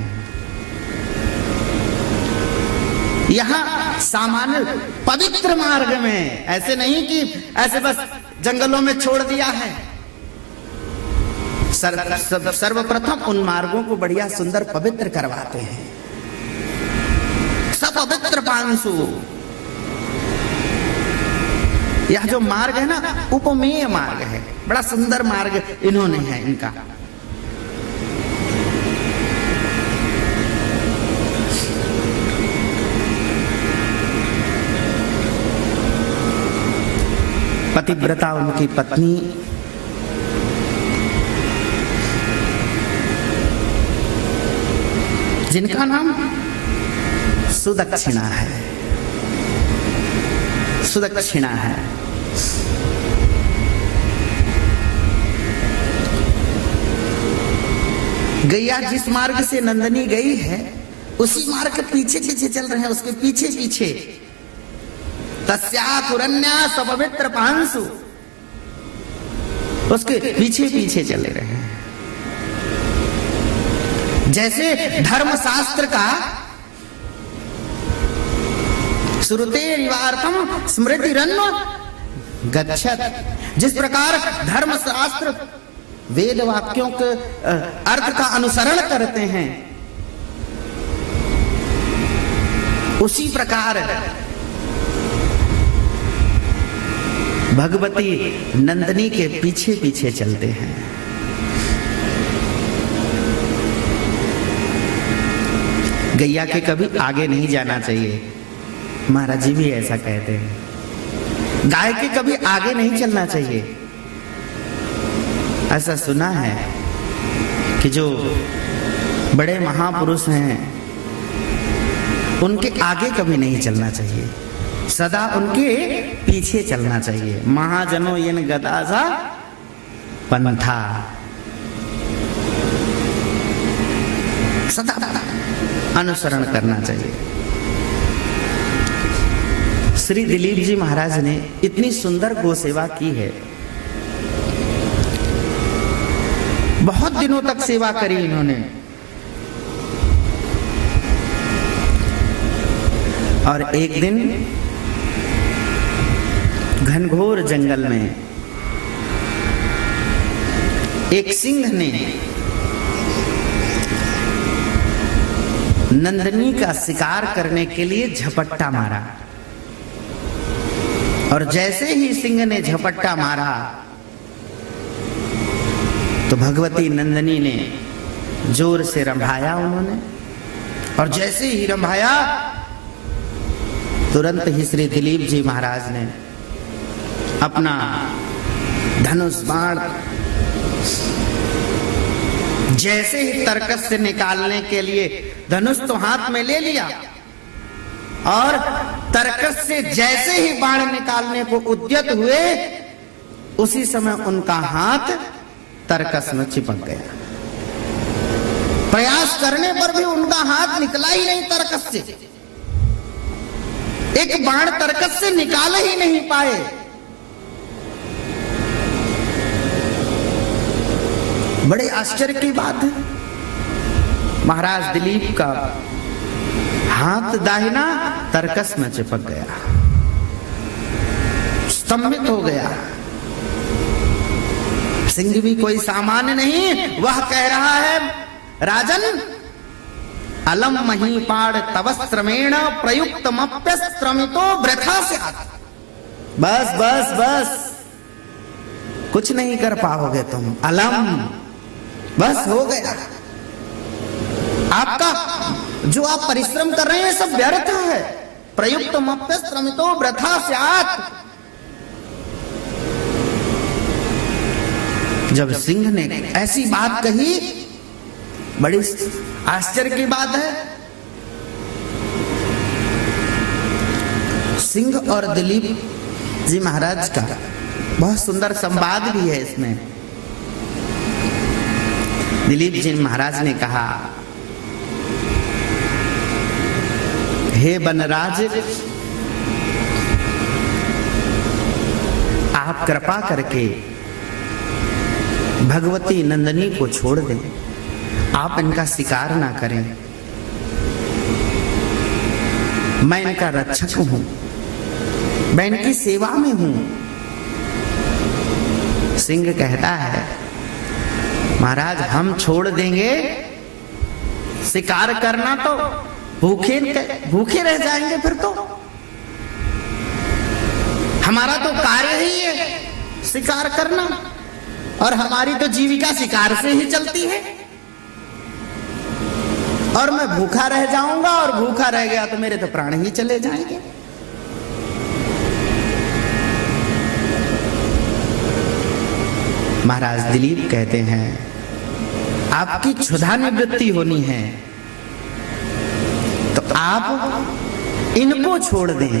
यहाँ सामान्य पवित्र मार्ग में, ऐसे नहीं कि ऐसे बस जंगलों में छोड़ दिया है। सर्वप्रथम उन मार्गों को बढ़िया सुंदर पवित्र करवाते हैं। सब पवित्र पांसु, यह जो मार्ग है ना, उपमेय मार्ग है, बड़ा सुंदर मार्ग इन्होंने है इनका। पतिव्रता उनकी पत्नी जिनका नाम सुदक्षिणा है, सुदक्षिणा है। गैया जिस मार्ग से नंदनी गई है उसी मार्ग के पीछे पीछे चल रहे हैं, उसके पीछे पीछे। तस्या खुरन्यास पवित्र पांसु, उसके पीछे पीछे चले रहे हैं। जैसे धर्मशास्त्र का श्रुतेरिवार्थम स्मृतिरन्नो गच्छत, जिस प्रकार धर्मशास्त्र वेद वाक्यों के अर्थ का अनुसरण करते हैं, उसी प्रकार भगवती नंदिनी के पीछे पीछे चलते हैं। गैया के कभी आगे नहीं जाना चाहिए, महाराज जी भी ऐसा कहते हैं। गाय के कभी आगे नहीं चलना चाहिए। ऐसा सुना है कि जो बड़े महापुरुष हैं उनके आगे कभी नहीं चलना चाहिए, सदा उनके पीछे चलना चाहिए। महाजनो यन गदासा पंथा, सदा अनुसरण करना चाहिए। श्री दिलीप जी महाराज ने इतनी सुंदर गो सेवा की है, बहुत दिनों तक सेवा करी इन्होंने। और एक दिन घनघोर जंगल में एक सिंह ने नंदिनी का शिकार करने के लिए झपट्टा मारा, और जैसे ही सिंह ने झपट्टा मारा तो भगवती नंदिनी ने जोर से रंभाया उन्होंने, और जैसे ही रंभाया तुरंत ही श्री दिलीप जी महाराज ने अपना धनुष बाण जैसे ही तरकस से निकालने के लिए धनुष तो हाथ में ले लिया, और तरकस से जैसे ही बाण निकालने को उद्यत हुए उसी समय उनका हाथ तरकस में चिपक गया। प्रयास करने पर भी उनका हाथ निकला ही नहीं तरकस से, एक बाण तरकस से निकाल ही नहीं पाए। बड़े आश्चर्य की बात है, महाराज दिलीप का हाथ दाहिना तरकस में चिपक गया, स्तंभित हो गया। सिंह भी कोई सामान्य नहीं, वह कह रहा है, राजन अलम महीपाड़ तवस्त्रमेण प्रयुक्तमप्यस्त्रमितो वृथा स्यात्। बस बस बस, कुछ नहीं कर पाओगे तुम, अलम, बस हो गया। आपका जो आप परिश्रम कर रहे हैं सब व्यर्थ है। प्रयुक्तमप्यश्रमितो वृथा स्यात्। जब सिंह ने ऐसी बात कही, बड़ी आश्चर्य की बात है। सिंह और दिलीप जी महाराज का बहुत सुंदर संवाद भी है इसमें। दिलीप जी महाराज ने कहा, हे वनराज, आप कृपा करके भगवती नंदिनी को छोड़ दें, आप इनका शिकार ना करें। मैं इनका रक्षक हूं, मैं इनकी सेवा में हूं। सिंह कहता है, महाराज हम छोड़ देंगे शिकार करना, तो भूखे रह जाएंगे फिर तो। हमारा तो कार्य ही है शिकार करना, और हमारी तो जीविका शिकार से ही चलती है। और मैं भूखा रह जाऊंगा, और भूखा रह गया तो मेरे तो प्राण ही चले जाएंगे। महाराज दिलीप कहते हैं, आपकी क्षुधा निवृत्ति होनी है तो आप इनको छोड़ दें,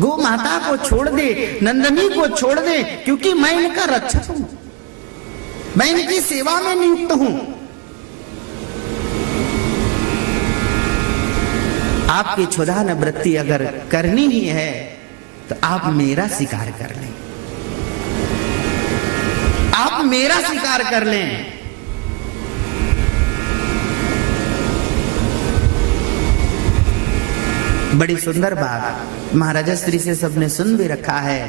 गो माता को छोड़ दे, नंदिनी को छोड़ दे, क्योंकि मैं इनका रक्षक हूं, मैं इनकी सेवा में नियुक्त हूं। आपकी क्षुधा निवृत्ति अगर करनी ही है तो आप मेरा शिकार कर लें, आप मेरा शिकार कर लें। बड़ी सुंदर बात महाराजा श्री से सबने सुन भी रखा है।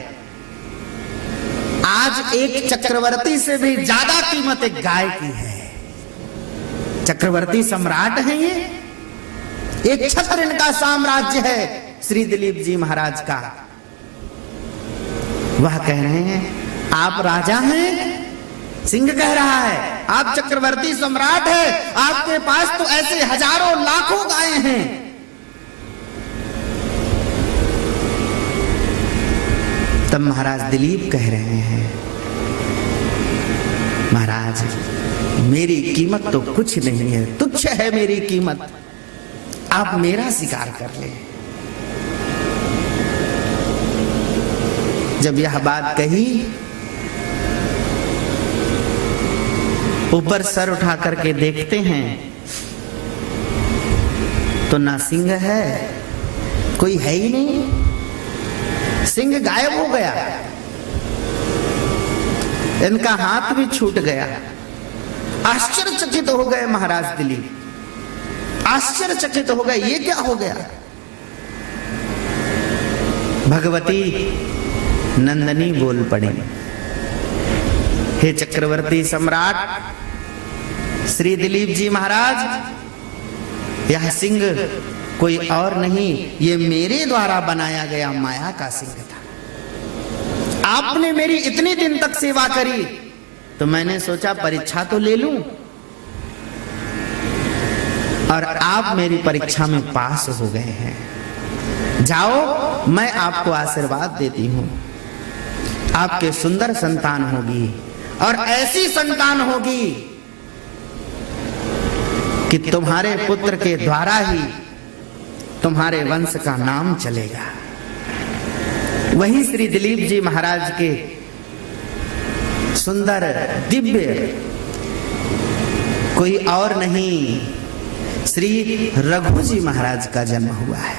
आज एक चक्रवर्ती से भी ज्यादा कीमत एक गाय की है। चक्रवर्ती सम्राट हैं ये, एक छत्र इनका साम्राज्य है श्री दिलीप जी महाराज का। वह कह रहे हैं, आप राजा हैं। सिंह कह रहा है, आप चक्रवर्ती सम्राट है, आपके पास तो ऐसे हजारों लाखों गायें हैं। तब महाराज दिलीप कह रहे हैं, महाराज मेरी कीमत तो कुछ नहीं है, तुच्छ है मेरी कीमत, आप मेरा शिकार कर लें। जब यह बात कही, ऊपर सर उठा करके देखते हैं तो ना सिंह है, कोई है ही नहीं, सिंह गायब हो गया, इनका हाथ भी छूट गया। आश्चर्यचकित हो गए महाराज दिलीप, आश्चर्यचकित हो गए, ये क्या हो गया। भगवती नंदिनी बोल पड़ी, हे चक्रवर्ती सम्राट श्री दिलीप जी महाराज, यह सिंह कोई और नहीं, ये मेरे द्वारा बनाया गया माया का सिंह था। आपने मेरी इतने दिन तक सेवा करी तो मैंने सोचा परीक्षा तो ले लूं, और आप मेरी परीक्षा में पास हो गए हैं। जाओ, मैं आपको आशीर्वाद देती हूं, आपके सुंदर संतान होगी, और ऐसी संतान होगी कि तुम्हारे पुत्र के द्वारा ही तुम्हारे वंश का नाम चलेगा। वही श्री दिलीप जी महाराज के सुंदर दिव्य कोई और नहीं, श्री रघु जी महाराज का जन्म हुआ है।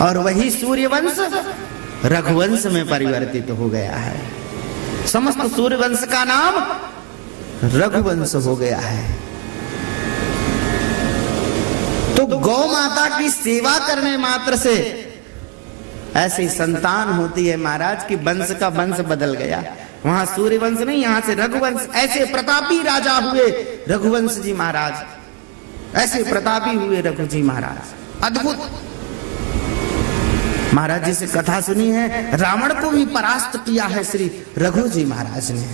और वही सूर्यवंश रघुवंश में परिवर्तित हो गया है। समस्त सूर्यवंश का नाम रघुवंश हो गया है। तो गौ माता की सेवा करने मात्र से ऐसी संतान होती है महाराज की वंश का वंश बदल गया। वहां सूर्यवंश नहीं, यहां से रघुवंश। ऐसे प्रतापी राजा हुए रघुवंश जी महाराज, ऐसे प्रतापी हुए रघु जी महाराज। अद्भुत। महाराज जी से कथा सुनी है, रावण को भी परास्त किया है श्री रघु जी महाराज ने।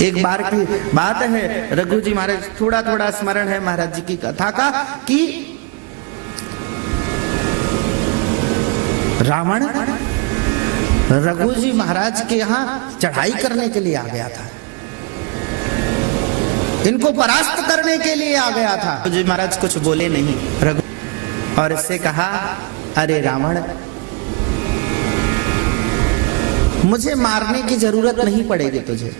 एक बार की बात है, रघु जी महाराज, थोड़ा थोड़ा स्मरण है महाराज जी की कथा का, कि रावण रघु जी महाराज के यहां चढ़ाई करने के लिए आ गया था, इनको परास्त करने के लिए आ गया था। रघु जी महाराज कुछ बोले नहीं रघु, और इससे कहा, अरे रावण, मुझे मारने की जरूरत नहीं पड़ेगी तुझे,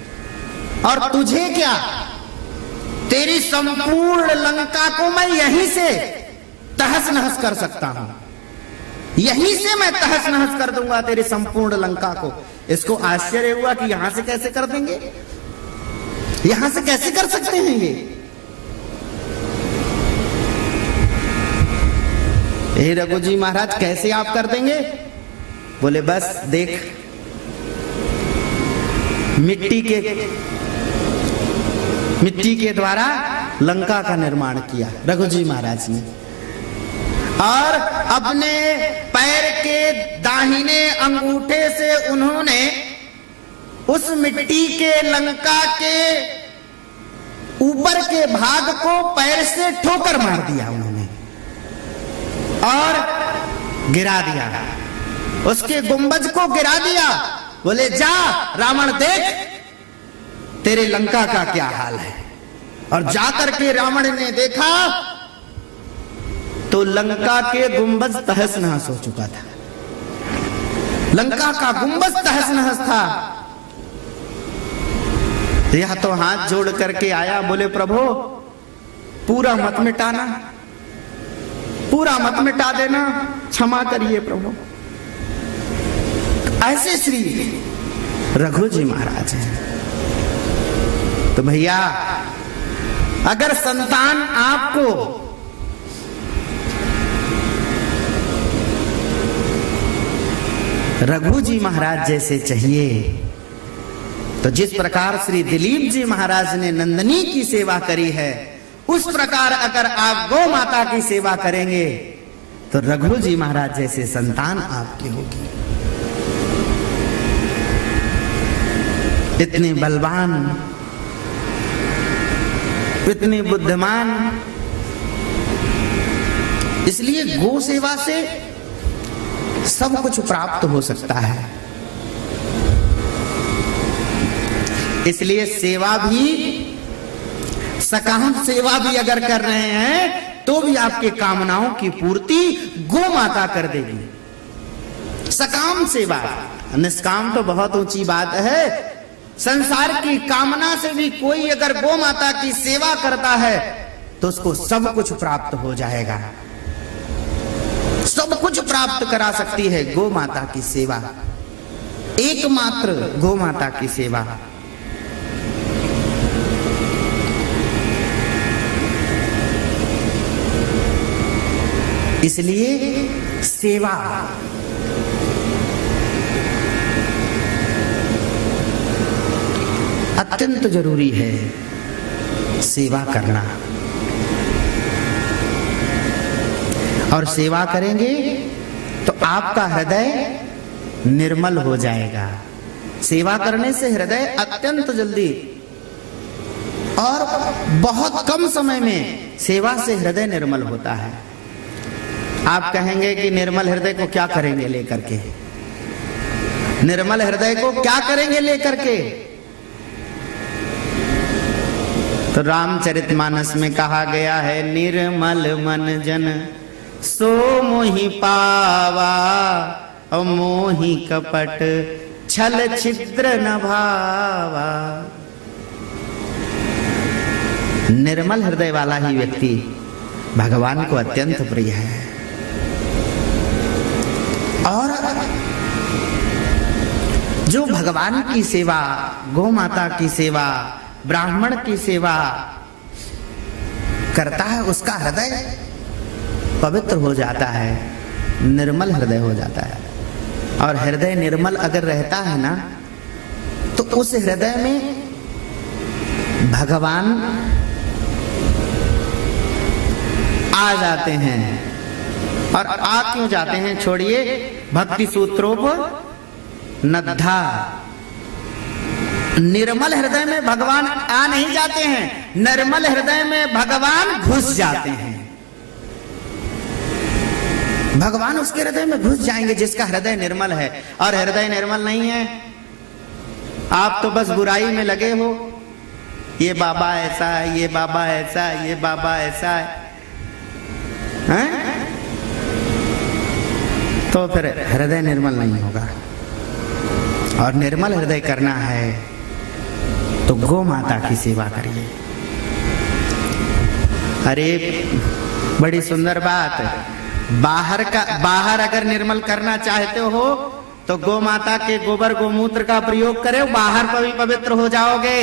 और तुझे क्या, तेरी संपूर्ण लंका को मैं यहीं से तहस नहस कर सकता हूं, यहीं से मैं तहस नहस कर दूंगा तेरी संपूर्ण लंका को। इसको आश्चर्य हुआ कि यहां से कैसे कर देंगे, यहां से कैसे कर सकते हैं ये। हे रघु जी महाराज, कैसे आप कर देंगे? बोले बस देख, मिट्टी के द्वारा लंका का निर्माण किया रघु जी महाराज ने, और अपने पैर के दाहिने अंगूठे से उन्होंने उस मिट्टी के लंका के ऊपर के भाग को पैर से ठोकर मार दिया उन्होंने, और गिरा दिया, उसके गुंबज को गिरा दिया। बोले जा रावण, देख तेरे लंका का क्या हाल है। और जाकर के रावण ने देखा तो लंका के गुंबज तहस नहस हो चुका था, लंका का गुंबज तहस नहस था। यह तो हाथ जोड़ करके आया, बोले प्रभु पूरा मत मिटाना, पूरा मत मिटा देना, क्षमा करिए प्रभु। ऐसे श्री रघु जी महाराज हैं। तो भैया, अगर संतान आपको रघु जी महाराज जैसे चाहिए, तो जिस प्रकार श्री दिलीप जी महाराज ने नंदनी की सेवा करी है, उस प्रकार अगर आप गौ माता की सेवा करेंगे तो रघु जी महाराज जैसे संतान आपकी होगी। इतने बलवान, इतने बुद्धिमान, इसलिए गौ सेवा से सब कुछ प्राप्त हो सकता है। इसलिए सेवा भी, सकाम सेवा भी अगर कर रहे हैं तो भी आपके कामनाओं की पूर्ति गौ माता कर देगी। सकाम सेवा, निष्काम तो बहुत ऊंची बात है। संसार की कामना से भी कोई अगर गौ माता की सेवा करता है तो उसको सब कुछ प्राप्त हो जाएगा, सब कुछ प्राप्त करा सकती है गौ माता की सेवा, एकमात्र गौ माता की सेवा। इसलिए सेवा अत्यंत जरूरी है, सेवा करना। और सेवा करेंगे तो आपका हृदय निर्मल हो जाएगा। सेवा करने से हृदय अत्यंत जल्दी और बहुत कम समय में सेवा से हृदय निर्मल होता है। आप कहेंगे कि निर्मल हृदय को क्या करेंगे लेकर के, निर्मल हृदय को क्या करेंगे लेकर के? तो रामचरितमानस में कहा गया है, निर्मल मन जन सो मोहि पावा, मोहि कपट छल छिद्र न भावा। निर्मल हृदय वाला ही व्यक्ति भगवान को अत्यंत प्रिय है। और जो भगवान की सेवा, गौ माता की सेवा, ब्राह्मण की सेवा करता है, उसका हृदय पवित्र हो जाता है, निर्मल हृदय हो जाता है। और हृदय निर्मल अगर रहता है ना, तो उस हृदय में भगवान आ जाते हैं। और आ क्यों जाते हैं छोड़िए, भक्ति सूत्रोप नद्धा, निर्मल हृदय में भगवान आ नहीं जाते हैं, निर्मल हृदय में भगवान घुस जाते हैं। भगवान उसके हृदय में घुस जाएंगे जिसका हृदय निर्मल है। और हृदय निर्मल नहीं है, आप तो बस बुराई में लगे हो, ये बाबा ऐसा है, ये बाबा ऐसा है, ये बाबा ऐसा है, तो फिर हृदय निर्मल नहीं होगा। और निर्मल हृदय करना है तो गौ माता की सेवा करिए। अरे बड़ी सुंदर बात, बाहर अगर निर्मल करना चाहते हो तो गौ माता के गोबर गोमूत्र का प्रयोग करो, बाहर पर भी पवित्र हो जाओगे।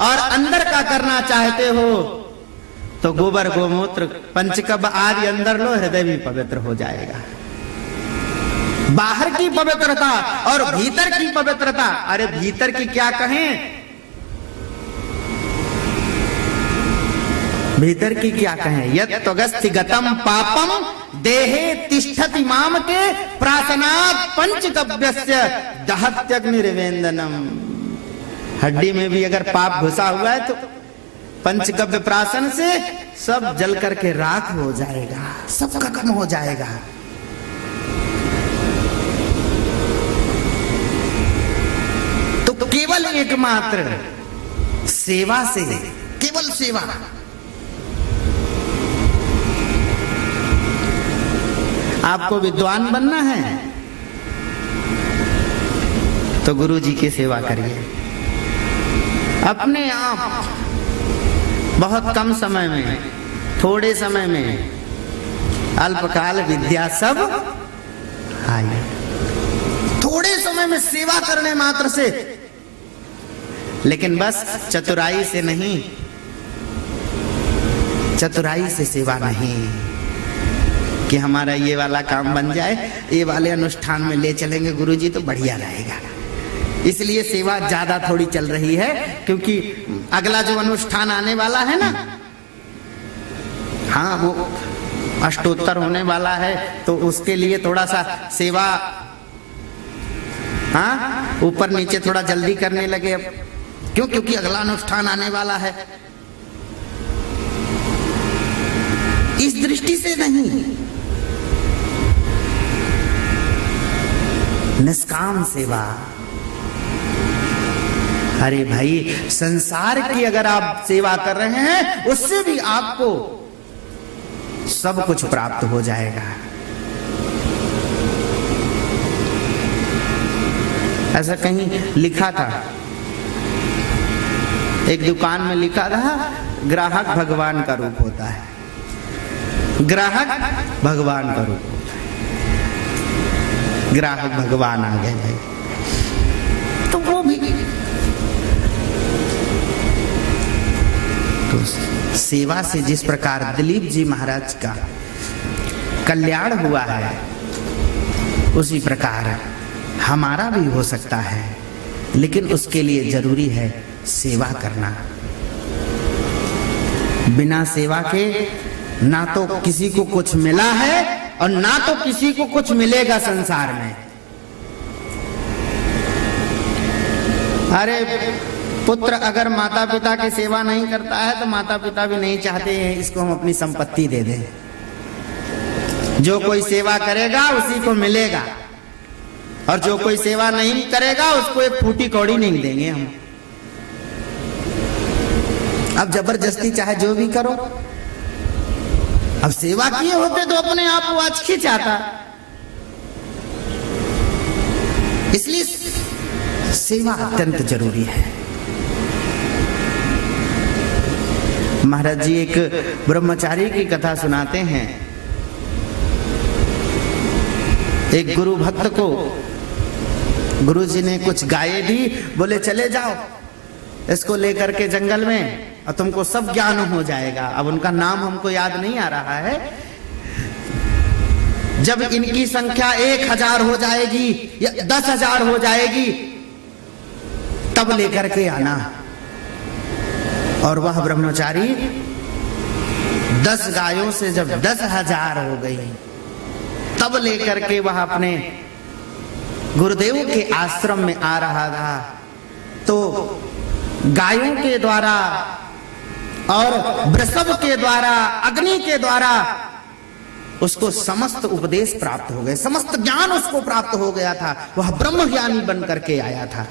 और अंदर का करना चाहते हो तो गोबर गोमूत्र पंचकब आदि अंदर लो, हृदय भी पवित्र हो जाएगा। बाहर की पवित्रता और भीतर की पवित्रता, अरे भीतर की क्या कहें, भीतर की क्या कहें, यत् त्वगस्थिगतम पापम देहे तिष्ठति माम के प्रासनात् पंचकव्यस्य दहत्यग्निर्वेन्दनम। हड्डी में भी अगर पाप घुसा हुआ है तो पंचकव्य प्राशन से सब जल करके राख हो जाएगा, सब खत्म हो जाएगा। तो केवल एकमात्र सेवा से, केवल सेवा। आपको विद्वान बनना है तो गुरु जी की सेवा करिए। अपने आप बहुत कम समय में, थोड़े समय में अल्पकाल विद्या सब आई। थोड़े समय में सेवा करने मात्र से, लेकिन बस चतुराई से नहीं, चतुराई से सेवा नहीं कि हमारा ये वाला काम बन जाए, ये वाले अनुष्ठान में ले चलेंगे गुरुजी तो बढ़िया रहेगा। इसलिए सेवा ज्यादा थोड़ी चल रही है, क्योंकि अगला जो अनुष्ठान आने वाला है ना, हाँ वो अष्टोत्तर होने वाला है, तो उसके लिए थोड़ा सा सेवा, हाँ ऊपर नीचे थोड़ा जल्दी करने लगे। अब क्यों? क्योंकि अगला अनुष्ठान आने वाला है। इस दृष्टि से नहीं, निष्काम सेवा। अरे भाई, संसार की अगर आप सेवा कर रहे हैं उससे भी आपको सब कुछ प्राप्त हो जाएगा। ऐसा कहीं लिखा था, एक दुकान में लिखा था, ग्राहक भगवान का रूप होता है। ग्राहक भगवान का रूप होता है। ग्राहक भगवान आ गए भाई, तो वो भी तो सेवा से जिस प्रकार दिलीप जी महाराज का कल्याण हुआ है, उसी प्रकार हमारा भी हो सकता है। लेकिन उसके लिए जरूरी है सेवा करना। बिना सेवा के ना तो किसी को कुछ मिला है और ना तो किसी को कुछ मिलेगा संसार में। अरे पुत्र अगर माता पिता की सेवा नहीं करता है तो माता पिता भी नहीं चाहते हैं इसको हम अपनी संपत्ति दे दें। जो कोई सेवा करेगा उसी को मिलेगा, और जो कोई सेवा नहीं करेगा उसको एक फूटी कौड़ी नहीं देंगे हम। अब जबरदस्ती चाहे जो भी करो। अब सेवा किए होते तो अपने आप वो आज खिंचाता। इसलिए सेवा अत्यंत जरूरी है। महाराज जी एक ब्रह्मचारी की कथा सुनाते हैं। एक गुरु भक्त को गुरु जी ने कुछ गायें दी, बोले चले जाओ इसको लेकर के जंगल में और तुमको सब ज्ञान हो जाएगा। अब उनका नाम हमको याद नहीं आ रहा है। जब इनकी संख्या 1000 हो जाएगी या 10,000 हो जाएगी तब लेकर के आना। और वह ब्रह्मचारी 10 गायों से जब 10,000 हो गई, तब लेकर के वह अपने गुरुदेव के आश्रम में आ रहा था। तो गायों के द्वारा और वृषभ के द्वारा, अग्नि के द्वारा उसको समस्त उपदेश प्राप्त हो गए, समस्त ज्ञान उसको प्राप्त हो गया था। वह ब्रह्म ज्ञानी बन करके आया था।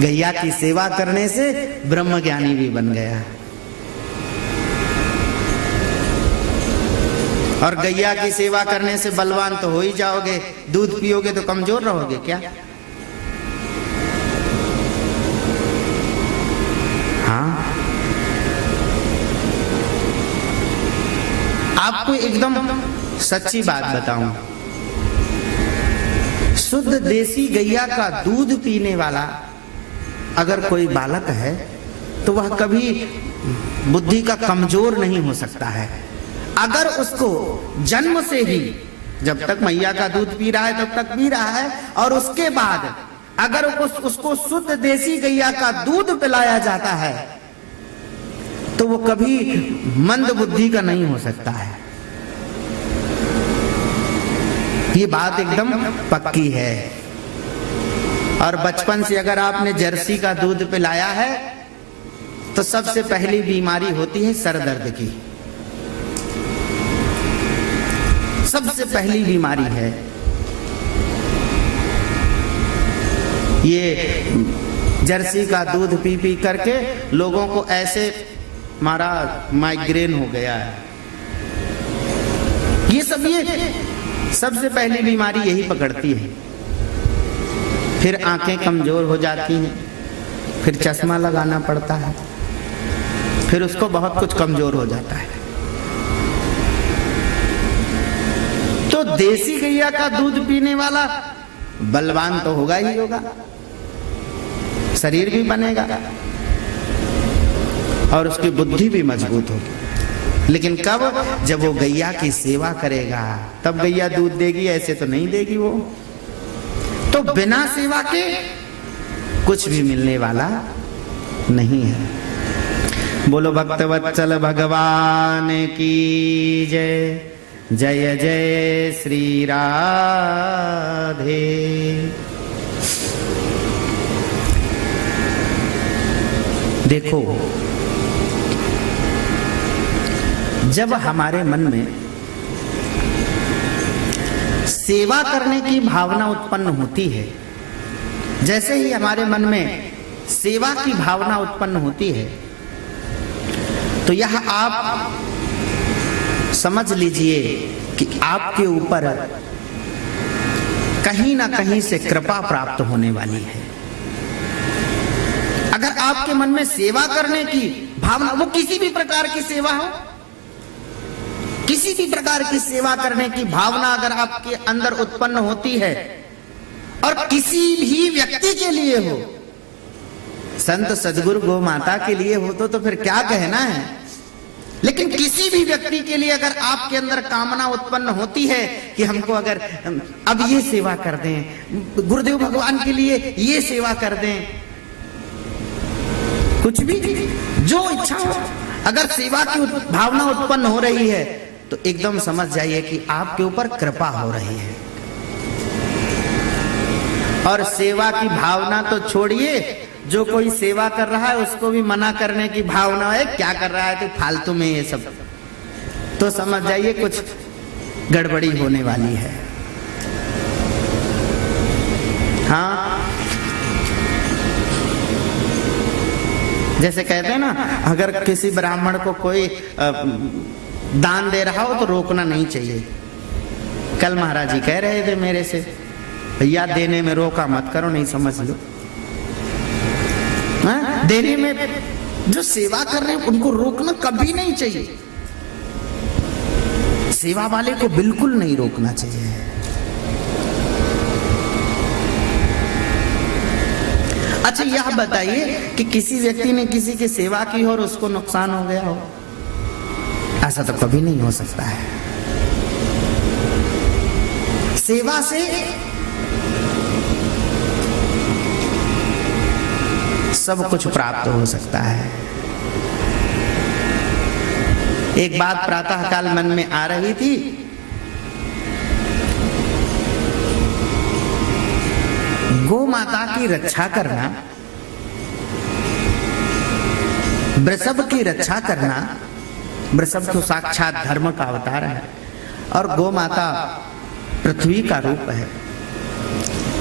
गैया की सेवा करने से ब्रह्म ज्ञानी भी बन गया। और गैया की सेवा करने से बलवान तो हो ही जाओगे, दूध पियोगे तो कमजोर रहोगे क्या? हाँ, आपको एकदम सच्ची बात बताऊं, शुद्ध देसी गैया का दूध पीने वाला अगर कोई बालक है तो वह कभी बुद्धि का कमजोर नहीं हो सकता है। अगर उसको जन्म से ही, जब तक मैया का दूध पी रहा है तब तक पी रहा है, और उसके बाद अगर उसको शुद्ध देसी गैया का दूध पिलाया जाता है तो वो कभी मंद बुद्धि का नहीं हो सकता है। ये बात एकदम पक्की है। और बचपन से अगर आपने जर्सी का दूध पिलाया है तो सबसे पहली बीमारी होती है सर दर्द की, सबसे पहली बीमारी है ये। जर्सी का दूध पी पी करके लोगों को ऐसे मारा माइग्रेन हो गया है। ये सबसे पहली बीमारी यही पकड़ती है। फिर आंखें कमजोर हो जाती हैं, फिर चश्मा लगाना पड़ता है, फिर उसको बहुत कुछ कमजोर हो जाता है। तो देसी गैया का दूध पीने वाला बलवान तो होगा ही होगा, शरीर भी बनेगा और उसकी बुद्धि भी मजबूत होगी। लेकिन कब? जब वो गैया की सेवा करेगा तब गैया दूध देगी, ऐसे तो नहीं देगी वो। तो बिना सेवा के कुछ भी मिलने वाला नहीं है। बोलो भक्तवत्सल भगवान की जय। जय जय श्री राधे। देखो, जब हमारे मन में सेवा करने की भावना उत्पन्न होती है, जैसे ही हमारे मन में सेवा की भावना उत्पन्न होती है तो यह आप समझ लीजिए कि आपके ऊपर कहीं ना कहीं से कृपा प्राप्त होने वाली है। अगर आपके मन में सेवा करने की भावना, वो किसी भी प्रकार की सेवा हो, किसी भी प्रकार की सेवा करने की भावना अगर आपके अंदर उत्पन्न होती है और किसी भी व्यक्ति के लिए हो, संत सदगुरु गौ माता के लिए हो तो फिर क्या कहना है। लेकिन किसी भी व्यक्ति के लिए अगर आपके अंदर कामना उत्पन्न होती है कि हमको अगर अब ये सेवा कर दें, गुरुदेव भगवान के लिए ये सेवा कर दें, कुछ भी जो इच्छा हो, अगर सेवा की भावना उत्पन्न हो रही है तो एकदम समझ जाइए कि आपके ऊपर कृपा हो रही है। और सेवा की भावना तो छोड़िए, जो कोई सेवा कर रहा है उसको भी मना करने की भावना है, क्या कर रहा है तो फालतू में ये सब, तो समझ जाइए कुछ गड़बड़ी होने वाली है। हाँ, जैसे कहते हैं ना, अगर किसी ब्राह्मण को कोई दान दे रहा हो तो रोकना नहीं चाहिए। कल महाराज जी कह रहे थे मेरे से, भैया देने में रोका मत करो, नहीं समझ लो। हाँ? देने में जो सेवा कर रहे हैं उनको रोकना कभी नहीं चाहिए। सेवा वाले को बिल्कुल नहीं रोकना चाहिए। अच्छा, यह बताइए कि किसी व्यक्ति ने किसी की सेवा की हो और उसको नुकसान हो गया हो? ऐसा तो कभी नहीं हो सकता है। सेवा से सब कुछ प्राप्त हो सकता है। एक बात प्रातः काल मन में आ रही थी, गौ माता की रक्षा करना, वृषभ की रक्षा करना, वृषभ तो साक्षात धर्म का अवतार है और गौ माता पृथ्वी का रूप है।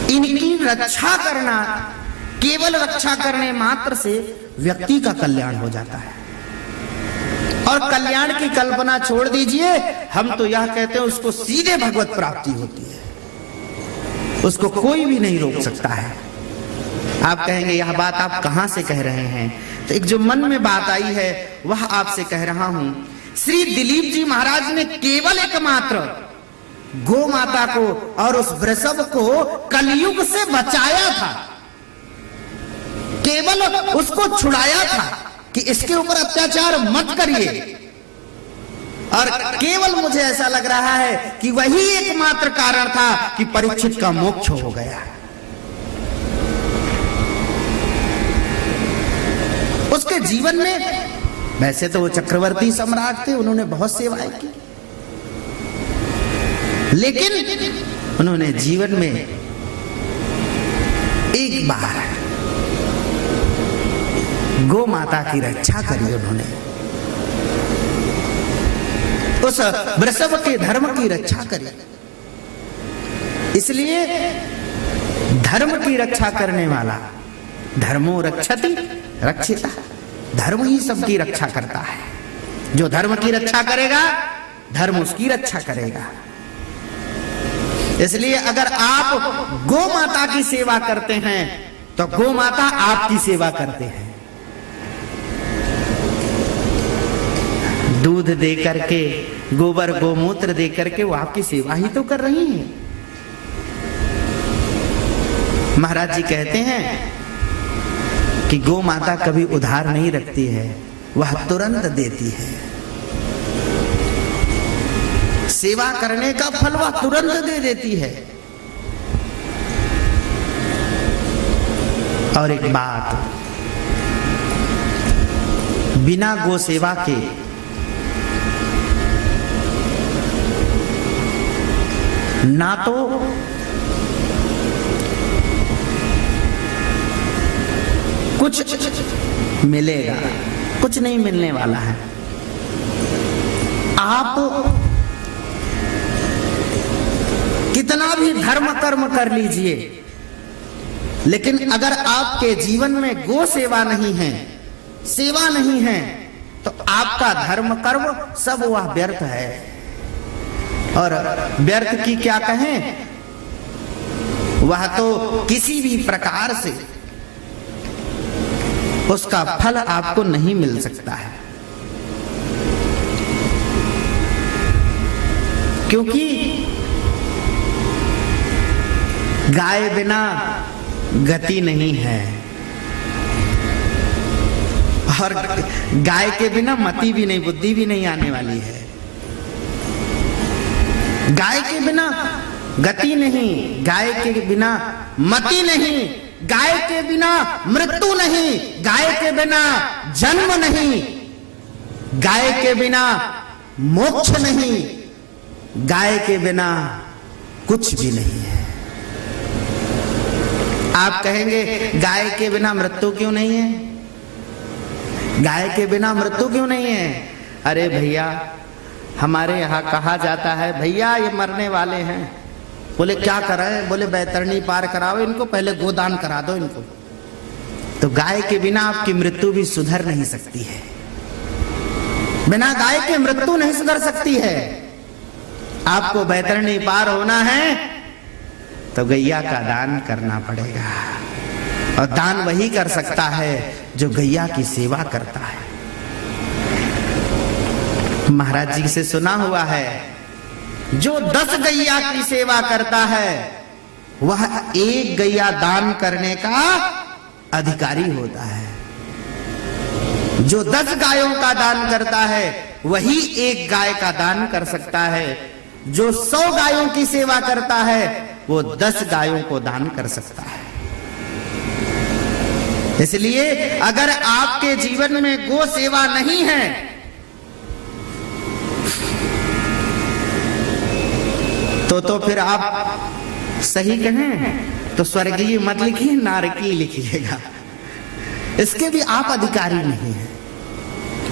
इनकी रक्षा करना, केवल रक्षा करने मात्र से व्यक्ति का कल्याण हो जाता है। और कल्याण की कल्पना छोड़ दीजिए, हम तो यह कहते हैं उसको सीधे भगवत प्राप्ति होती है, उसको कोई भी नहीं रोक सकता है। आप कहेंगे यह बात आप कहां से कह रहे हैं? तो एक जो मन में बात आई है वह आपसे कह रहा हूं। श्री दिलीप जी महाराज ने केवल एकमात्र गौ माता को और उस वृषभ को कलयुग से बचाया था, केवल उसको छुड़ाया था कि इसके ऊपर अत्याचार मत करिए। और केवल मुझे ऐसा लग रहा है कि वही एकमात्र कारण था कि परीक्षित का मोक्ष हो गया। उसके जीवन में, वैसे तो वो चक्रवर्ती सम्राट थे, उन्होंने बहुत सेवाएं की, लेकिन उन्होंने जीवन में एक बार गौ माता की रक्षा करी। उन्होंने उस वृषभ के धर्म की रक्षा करी। इसलिए धर्म की रक्षा करने वाला, धर्मो रक्षति रक्षिता, धर्म ही सबकी रक्षा करता है। जो धर्म की रक्षा करेगा, धर्म उसकी रक्षा करेगा। इसलिए अगर आप गौ माता की सेवा करते हैं तो गौ माता आपकी सेवा करते हैं। दूध दे करके, गोबर गोमूत्र दे करके वो आपकी सेवा ही तो कर रही है। महाराज जी कहते हैं कि गौ माता कभी उधार नहीं रखती है, वह तुरंत देती है। सेवा करने का फल वह तुरंत दे देती है। और एक बात, बिना गौ सेवा के ना तो कुछ मिलेगा, कुछ नहीं मिलने वाला है। आप कितना भी धर्म कर्म कर लीजिए, लेकिन अगर आपके जीवन में गो सेवा नहीं है, सेवा नहीं है, तो आपका धर्म कर्म सब वह व्यर्थ है। और व्यर्थ की क्या कहें, वह तो किसी भी प्रकार से उसका फल आपको नहीं मिल सकता है। क्योंकि गाय बिना गति नहीं है, और गाय के बिना मति भी नहीं, बुद्धि भी नहीं आने वाली है। गाय के बिना गति नहीं, गाय के बिना मति नहीं, गाय के बिना मृत्यु नहीं, गाय के बिना जन्म नहीं, गाय के बिना मोक्ष नहीं, गाय के बिना कुछ भी नहीं है। आप कहेंगे गाय के बिना मृत्यु क्यों नहीं है, गाय के बिना मृत्यु क्यों नहीं है? अरे भैया, हमारे यहाँ कहा जाता है, भैया ये मरने वाले हैं। बोले क्या कराएं? बोले बैतरणी पार कराओ इनको, पहले गोदान करा दो इनको। तो गाय के बिना आपकी मृत्यु भी सुधर नहीं सकती है, बिना गाय के मृत्यु नहीं सुधर सकती है। आपको बैतरणी पार होना है तो गैया का दान करना पड़ेगा, और दान वही कर सकता है जो गैया की सेवा करता है। महाराज जी से सुना हुआ है, जो 10 गैया की सेवा करता है वह एक गैया दान करने का अधिकारी होता है। जो 10 गायों का दान करता है वही एक गाय का दान कर सकता है। जो 100 गायों की सेवा करता है वो 10 गायों को दान कर सकता है। इसलिए अगर आपके जीवन में गो सेवा नहीं है तो फिर आप सही कहें तो स्वर्गीय मत लिखिए, नारकीय लिखिएगा। इसके भी आप अधिकारी नहीं हैं,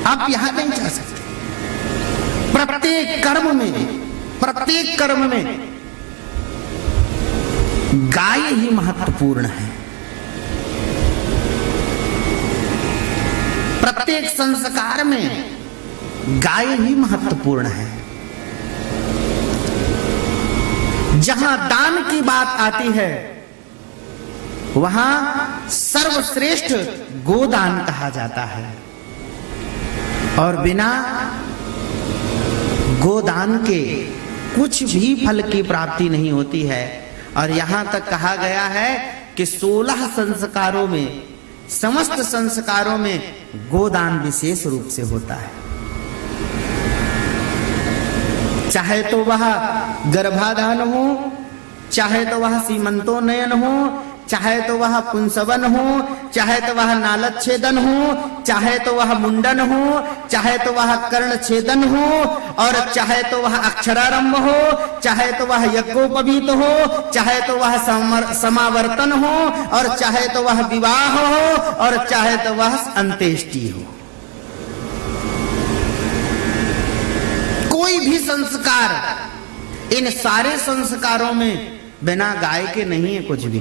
आप यहां नहीं जा सकते। प्रत्येक कर्म में गाय ही महत्वपूर्ण है। प्रत्येक संस्कार में गाय ही महत्वपूर्ण है। जहां दान की बात आती है वहां सर्वश्रेष्ठ गोदान कहा जाता है, और बिना गोदान के कुछ भी फल की प्राप्ति नहीं होती है। और यहां तक कहा गया है कि 16 संस्कारों में, समस्त संस्कारों में गोदान विशेष रूप से होता है। चाहे तो वह गर्भाधान हो, चाहे तो वह सीमंतोन्नयन हो, चाहे तो वह पुंसवन हो, चाहे तो वह नालच्छेदन हो, चाहे तो वह मुंडन हो, चाहे तो वह कर्ण छेदन हो, और चाहे तो वह अक्षरारंभ हो, चाहे तो वह यज्ञोपवीत हो, चाहे तो वह समावर्तन हो, और चाहे तो वह विवाह हो, और चाहे तो वह अंत्येष्टि हो। कोई भी संस्कार, इन सारे संस्कारों में बिना गाय के नहीं है कुछ भी।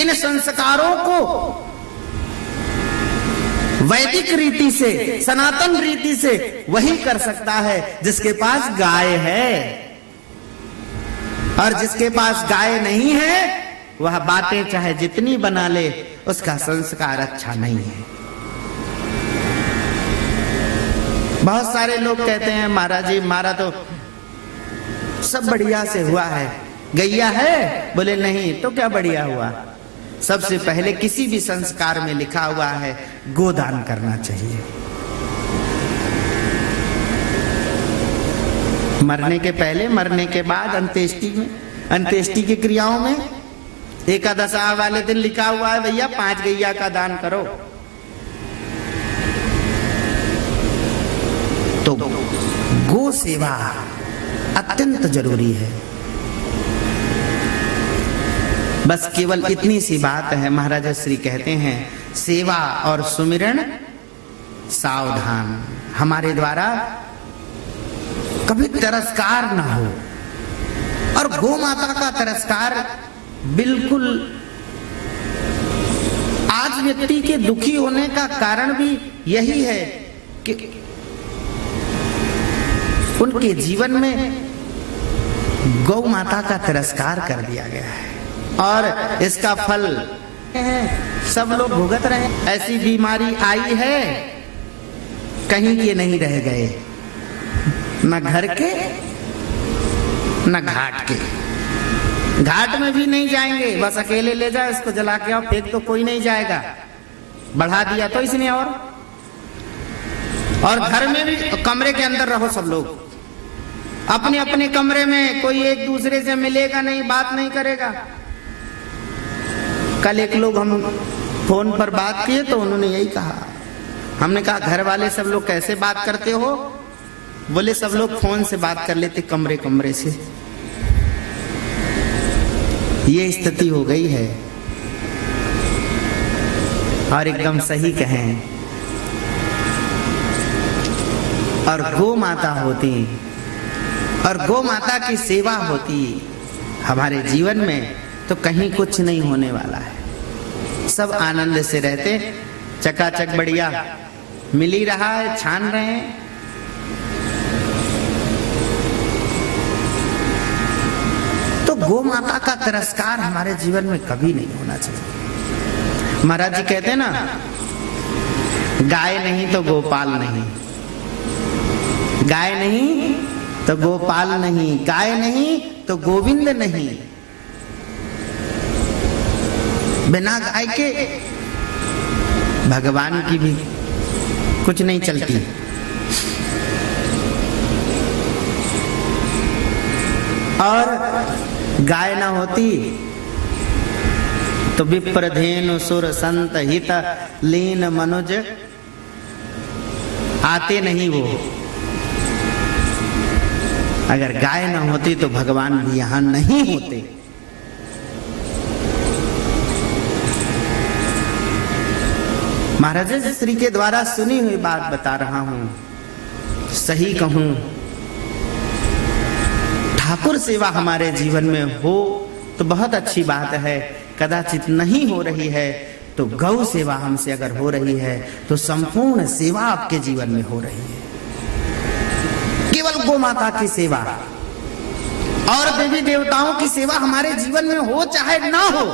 इन संस्कारों को वैदिक रीति से, सनातन रीति से वही कर सकता है जिसके पास गाय है, और जिसके पास गाय नहीं है वह बातें चाहे जितनी बना ले, उसका संस्कार अच्छा नहीं है। बहुत सारे लोग कहते हैं महाराज जी हमारा तो सब बढ़िया से हुआ है, गैया है? बोले नहीं, तो क्या बढ़िया हुआ? सबसे पहले किसी भी संस्कार में लिखा हुआ है गोदान करना चाहिए। मरने के पहले, मरने के बाद, अंत्येष्टि में, अंत्येष्टि की क्रियाओं में एकादशा वाले दिन लिखा हुआ है भैया 5 गैया का दान करो। तो गो सेवा अत्यंत जरूरी है। बस केवल इतनी सी बात है। महाराज श्री कहते हैं सेवा और सुमिरन सावधान, हमारे द्वारा कभी तिरस्कार ना हो। और गौ माता का तिरस्कार बिल्कुल, आज व्यक्ति के दुखी होने का कारण भी यही है कि उनके जीवन में गौ माता का तिरस्कार कर दिया गया है, और इसका फल सब लोग भुगत रहे हैं। ऐसी बीमारी आई है, कहीं के नहीं रह गए, न घर के न घाट के। घाट में भी नहीं जाएंगे, बस अकेले ले जाओ, इसको जला के आओ, फेंक तो कोई नहीं जाएगा, बढ़ा दिया तो इसने। और घर में भी कमरे के अंदर रहो सब लोग, अपने अपने कमरे में, कोई एक दूसरे से मिलेगा नहीं, बात नहीं करेगा। कल एक लोग हम फोन पर बात किए तो उन्होंने यही कहा, हमने कहा घर वाले सब लोग कैसे बात करते हो? बोले सब लोग फोन से बात कर लेते कमरे कमरे से। ये स्थिति हो गई है, और एकदम सही कहें। और गौ माता होती, और गौ माता की सेवा होती हमारे जीवन में, तो कहीं कुछ नहीं होने वाला है। सब आनंद से रहते, चकाचक बढ़िया मिल ही रहा है, छान रहे हैं। तो गौ माता का तिरस्कार हमारे जीवन में कभी नहीं होना चाहिए। महाराज जी कहते हैं ना, गाय नहीं तो गोपाल नहीं, गाय नहीं तो गोपाल नहीं, गाय नहीं तो गोविंद नहीं। बिना गाय के भगवान की भी कुछ नहीं चलती। और गाय ना होती तो विप्रधेनु सुर संत हित लीन मनुज आते नहीं वो। अगर गाय न होती तो भगवान भी यहां नहीं होते। महाराज श्री के द्वारा सुनी हुई बात बता रहा हूं। सही कहूं, ठाकुर सेवा हमारे जीवन में हो तो बहुत अच्छी बात है। कदाचित नहीं हो रही है तो गौ सेवा हमसे अगर हो रही है तो संपूर्ण सेवा आपके जीवन में हो रही है। केवल गौ माता की सेवा और देवी देवताओं की सेवा हमारे जीवन में हो चाहे ना हो,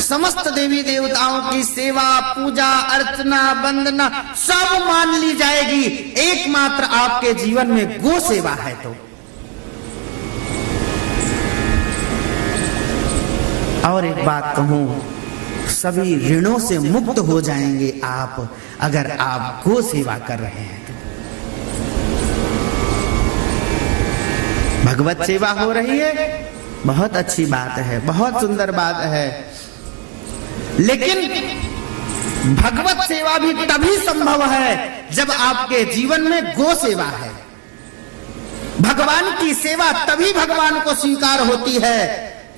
समस्त देवी देवताओं की सेवा, पूजा, अर्चना, वंदना सब मान ली जाएगी। एकमात्र आपके जीवन में गो सेवा है तो। और एक बात कहूं, सभी ऋणों से मुक्त हो जाएंगे आप अगर आप गो सेवा कर रहे हैं तो। भगवत सेवा हो रही है, बहुत अच्छी बात है, बहुत सुंदर बात है। लेकिन भगवत सेवा भी तभी संभव है जब आपके जीवन में गो सेवा है। भगवान की सेवा तभी भगवान को स्वीकार होती है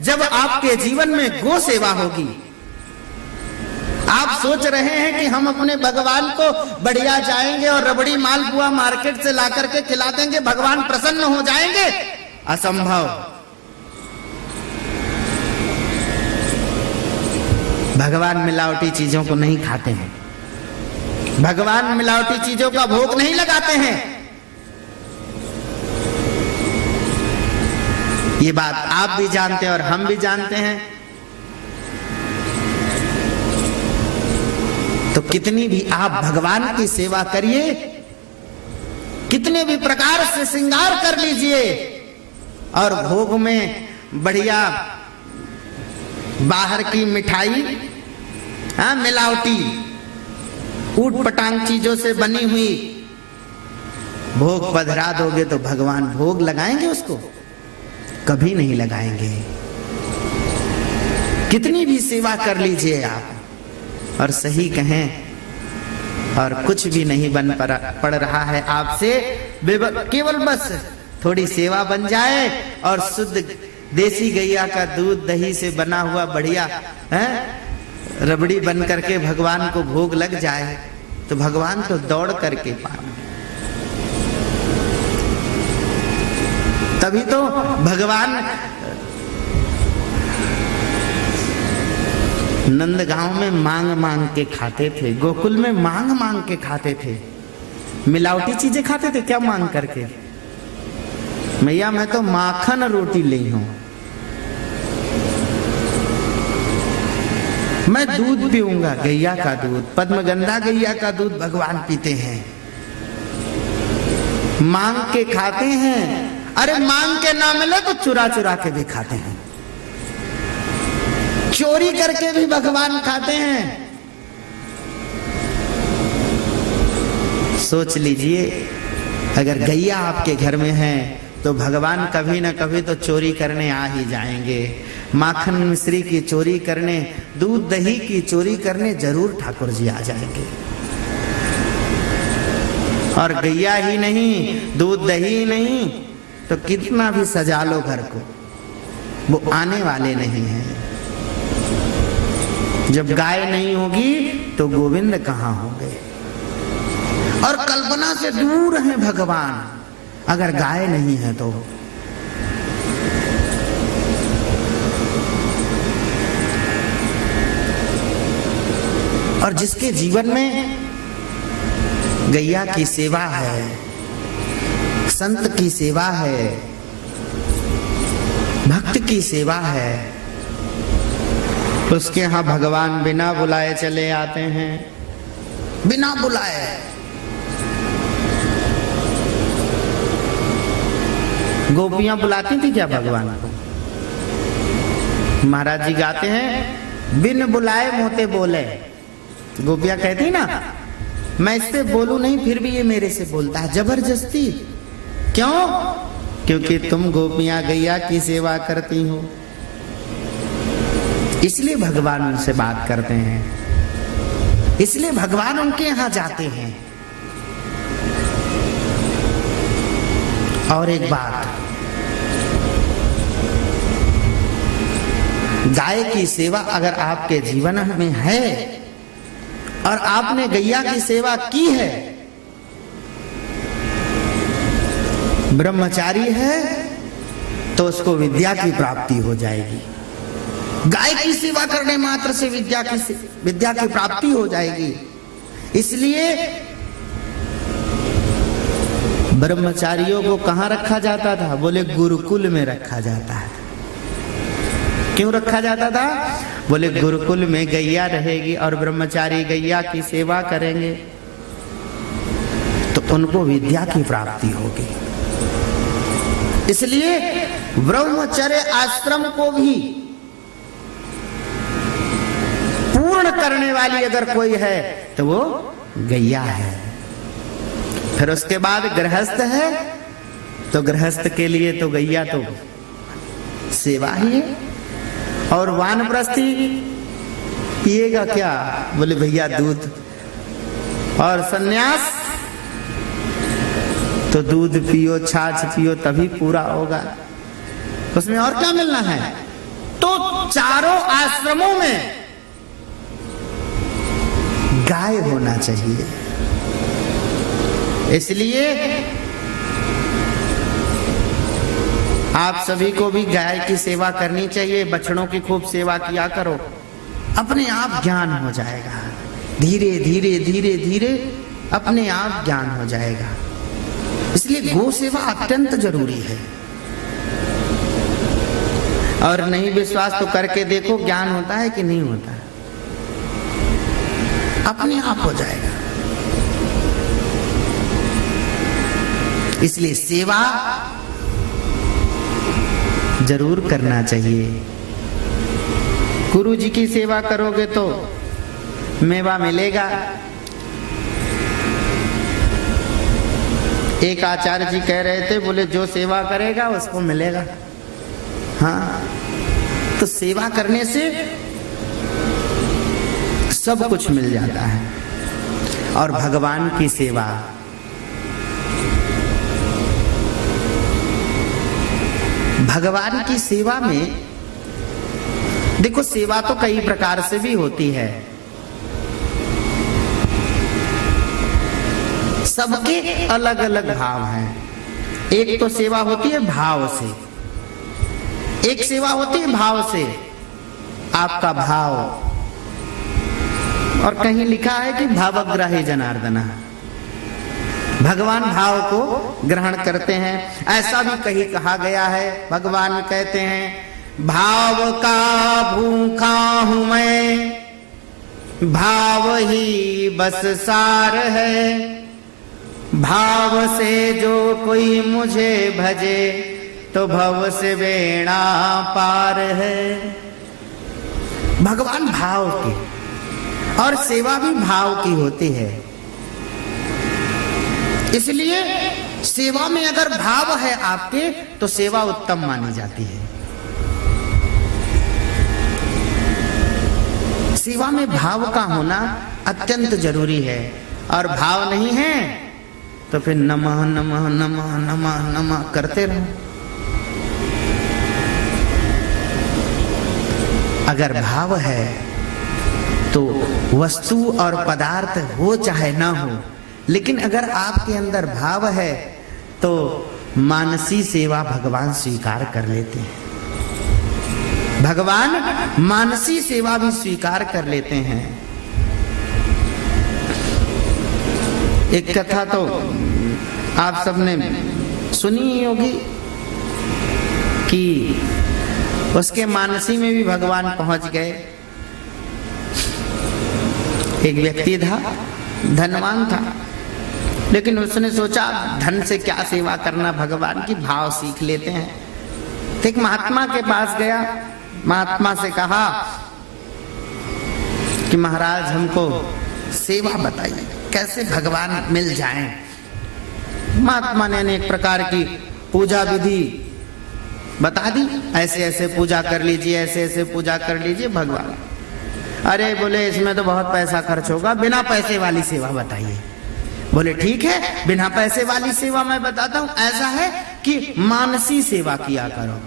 जब आपके जीवन में गो सेवा होगी। आप सोच रहे हैं कि हम अपने भगवान को बढ़िया जाएंगे और रबड़ी मालपुआ मार्केट से ला करके खिला देंगे, भगवान प्रसन्न हो जाएंगे। असंभव। भगवान मिलावटी चीजों को नहीं खाते हैं, भगवान मिलावटी चीजों का भोग नहीं लगाते हैं। ये बात आप भी जानते हैं और हम भी जानते हैं। तो कितनी भी आप भगवान की सेवा करिए, कितने भी प्रकार से श्रृंगार कर लीजिए और भोग में बढ़िया बाहर की मिठाई, मिलावटी ऊट पटांग चीजों से बनी हुई भोग पधरा दोगे तो भगवान भोग लगाएंगे उसको? कभी नहीं लगाएंगे। कितनी भी सेवा कर लीजिए आप और सही कहें और कुछ भी नहीं बन पड़ रहा है आपसे, केवल बस थोड़ी सेवा बन जाए और शुद्ध देसी गैया का दूध दही से बना हुआ बढ़िया रबड़ी बन करके भगवान को भोग लग जाए तो भगवान तो दौड़ करके पाए। तभी तो भगवान नंदगांव में मांग मांग के खाते थे, गोकुल में मांग मांग के खाते थे, मिलावटी चीजें खाते थे क्या मांग करके? मैया मैं तो माखन रोटी ली हूं, मैं दूध पीऊंगा, गैया का दूध, पद्मगंधा गैया का दूध भगवान पीते हैं। मांग के खाते हैं। अरे मांग के ना मिले तो चुरा चुरा के भी खाते हैं, चोरी करके भी भगवान खाते हैं। सोच लीजिए, अगर गैया आपके घर में है तो भगवान कभी ना कभी तो चोरी करने आ ही जाएंगे। माखन मिश्री की चोरी करने, दूध दही की चोरी करने जरूर ठाकुर जी आ जाएंगे। और गैया ही नहीं, दूध दही ही नहीं तो कितना भी सजा लो घर को, वो आने वाले नहीं हैं। जब गाय नहीं होगी तो गोविंद कहां होंगे? और कल्पना से दूर है भगवान अगर गाय नहीं है तो। और जिसके जीवन में गैया की सेवा है, संत की सेवा है, भक्त की सेवा है, उसके यहां भगवान बिना बुलाए चले आते हैं, बिना बुलाए। गोपियां बुलाती थी क्या भगवान को? महाराज जी गाते हैं, बिन बुलाए मोते बोले। गोपियां कहती ना, मैं इससे बोलूं नहीं फिर भी ये मेरे से बोलता है जबरदस्ती। क्यों? क्योंकि तुम गोपियां गैया की सेवा करती हो, इसलिए भगवान उनसे बात करते हैं, इसलिए भगवान उनके यहां जाते हैं। और एक बात, गाय की सेवा अगर आपके जीवन में है और आपने गैया की सेवा की है, ब्रह्मचारी है, तो उसको विद्या की प्राप्ति हो जाएगी। गाय की सेवा करने मात्र से विद्या की प्राप्ति हो जाएगी। इसलिए ब्रह्मचारियों को कहां रखा जाता था? बोले गुरुकुल में रखा जाता है। क्यों रखा जाता था? बोले गुरुकुल में गैया रहेगी और ब्रह्मचारी गैया की सेवा करेंगे तो उनको विद्या की प्राप्ति होगी। इसलिए ब्रह्मचर्य आश्रम को भी पूर्ण करने वाली अगर कोई है तो वो गैया है। फिर उसके बाद गृहस्थ है, तो गृहस्थ के लिए तो गैया तो सेवा ही है। और वानप्रस्थी पिएगा क्या? बोले भैया दूध। और सन्यास तो दूध पियो, छाछ पियो, तभी पूरा होगा। उसमें और क्या मिलना है? तो चारों आश्रमों में गाय होना चाहिए। इसलिए आप सभी को भी गाय की सेवा करनी चाहिए। बछड़ों की खूब सेवा किया करो, अपने आप ज्ञान हो जाएगा। धीरे धीरे धीरे धीरे अपने आप ज्ञान हो जाएगा। इसलिए गौ सेवा अत्यंत जरूरी है। और नहीं विश्वास तो करके देखो, ज्ञान होता है कि नहीं होता है, अपने आप हो जाएगा। इसलिए सेवा जरूर करना चाहिए। गुरु जी की सेवा करोगे तो मेवा मिलेगा। एक आचार्य जी कह रहे थे, बोले जो सेवा करेगा उसको मिलेगा। हाँ, तो सेवा करने से सब कुछ मिल जाता है। और भगवान की सेवा, भगवान की सेवा में देखो, सेवा तो कई प्रकार से भी होती है। सबके अलग अलग भाव हैं। एक तो सेवा होती है भाव से, एक सेवा होती है भाव से। आपका भाव, और कहीं लिखा है कि भावग्राही जनार्दन, भगवान भाव को ग्रहण करते हैं। ऐसा भी कहीं कहा गया है। भगवान कहते हैं, भाव का भूखा हूं मैं, भाव ही बस सार है। भाव से जो कोई मुझे भजे, तो भव से बेड़ा पार है। भगवान भाव के, और सेवा भी भाव की होती है। इसलिए सेवा में अगर भाव है आपके, तो सेवा उत्तम मानी जाती है। सेवा में भाव का होना अत्यंत जरूरी है। और भाव नहीं है तो फिर नमः नमः नमः नमः नमः करते रहो। अगर भाव है तो वस्तु और पदार्थ हो चाहे ना हो, लेकिन अगर आपके अंदर भाव है तो मानसी सेवा भगवान स्वीकार कर लेते हैं। भगवान मानसी सेवा भी स्वीकार कर लेते हैं। एक कथा तो आप सबने सुनी ही होगी कि उसके मानसी में भी भगवान पहुंच गए। एक व्यक्ति था, धनवान था, लेकिन उसने सोचा धन से क्या सेवा करना, भगवान की भाव सीख लेते हैं। तो एक महात्मा के पास गया, महात्मा से कहा कि महाराज हमको सेवा बताइए, कैसे भगवान मिल जाएं। महात्मा ने अनेक प्रकार की पूजा विधि बता दी, ऐसे ऐसे पूजा कर लीजिए, ऐसे ऐसे पूजा कर लीजिए भगवान। अरे बोले इसमें तो बहुत पैसा खर्च होगा, बिना पैसे वाली सेवा बताइए। बोले ठीक है, बिना पैसे वाली सेवा मैं बताता हूँ। ऐसा है कि मानसी सेवा किया करो,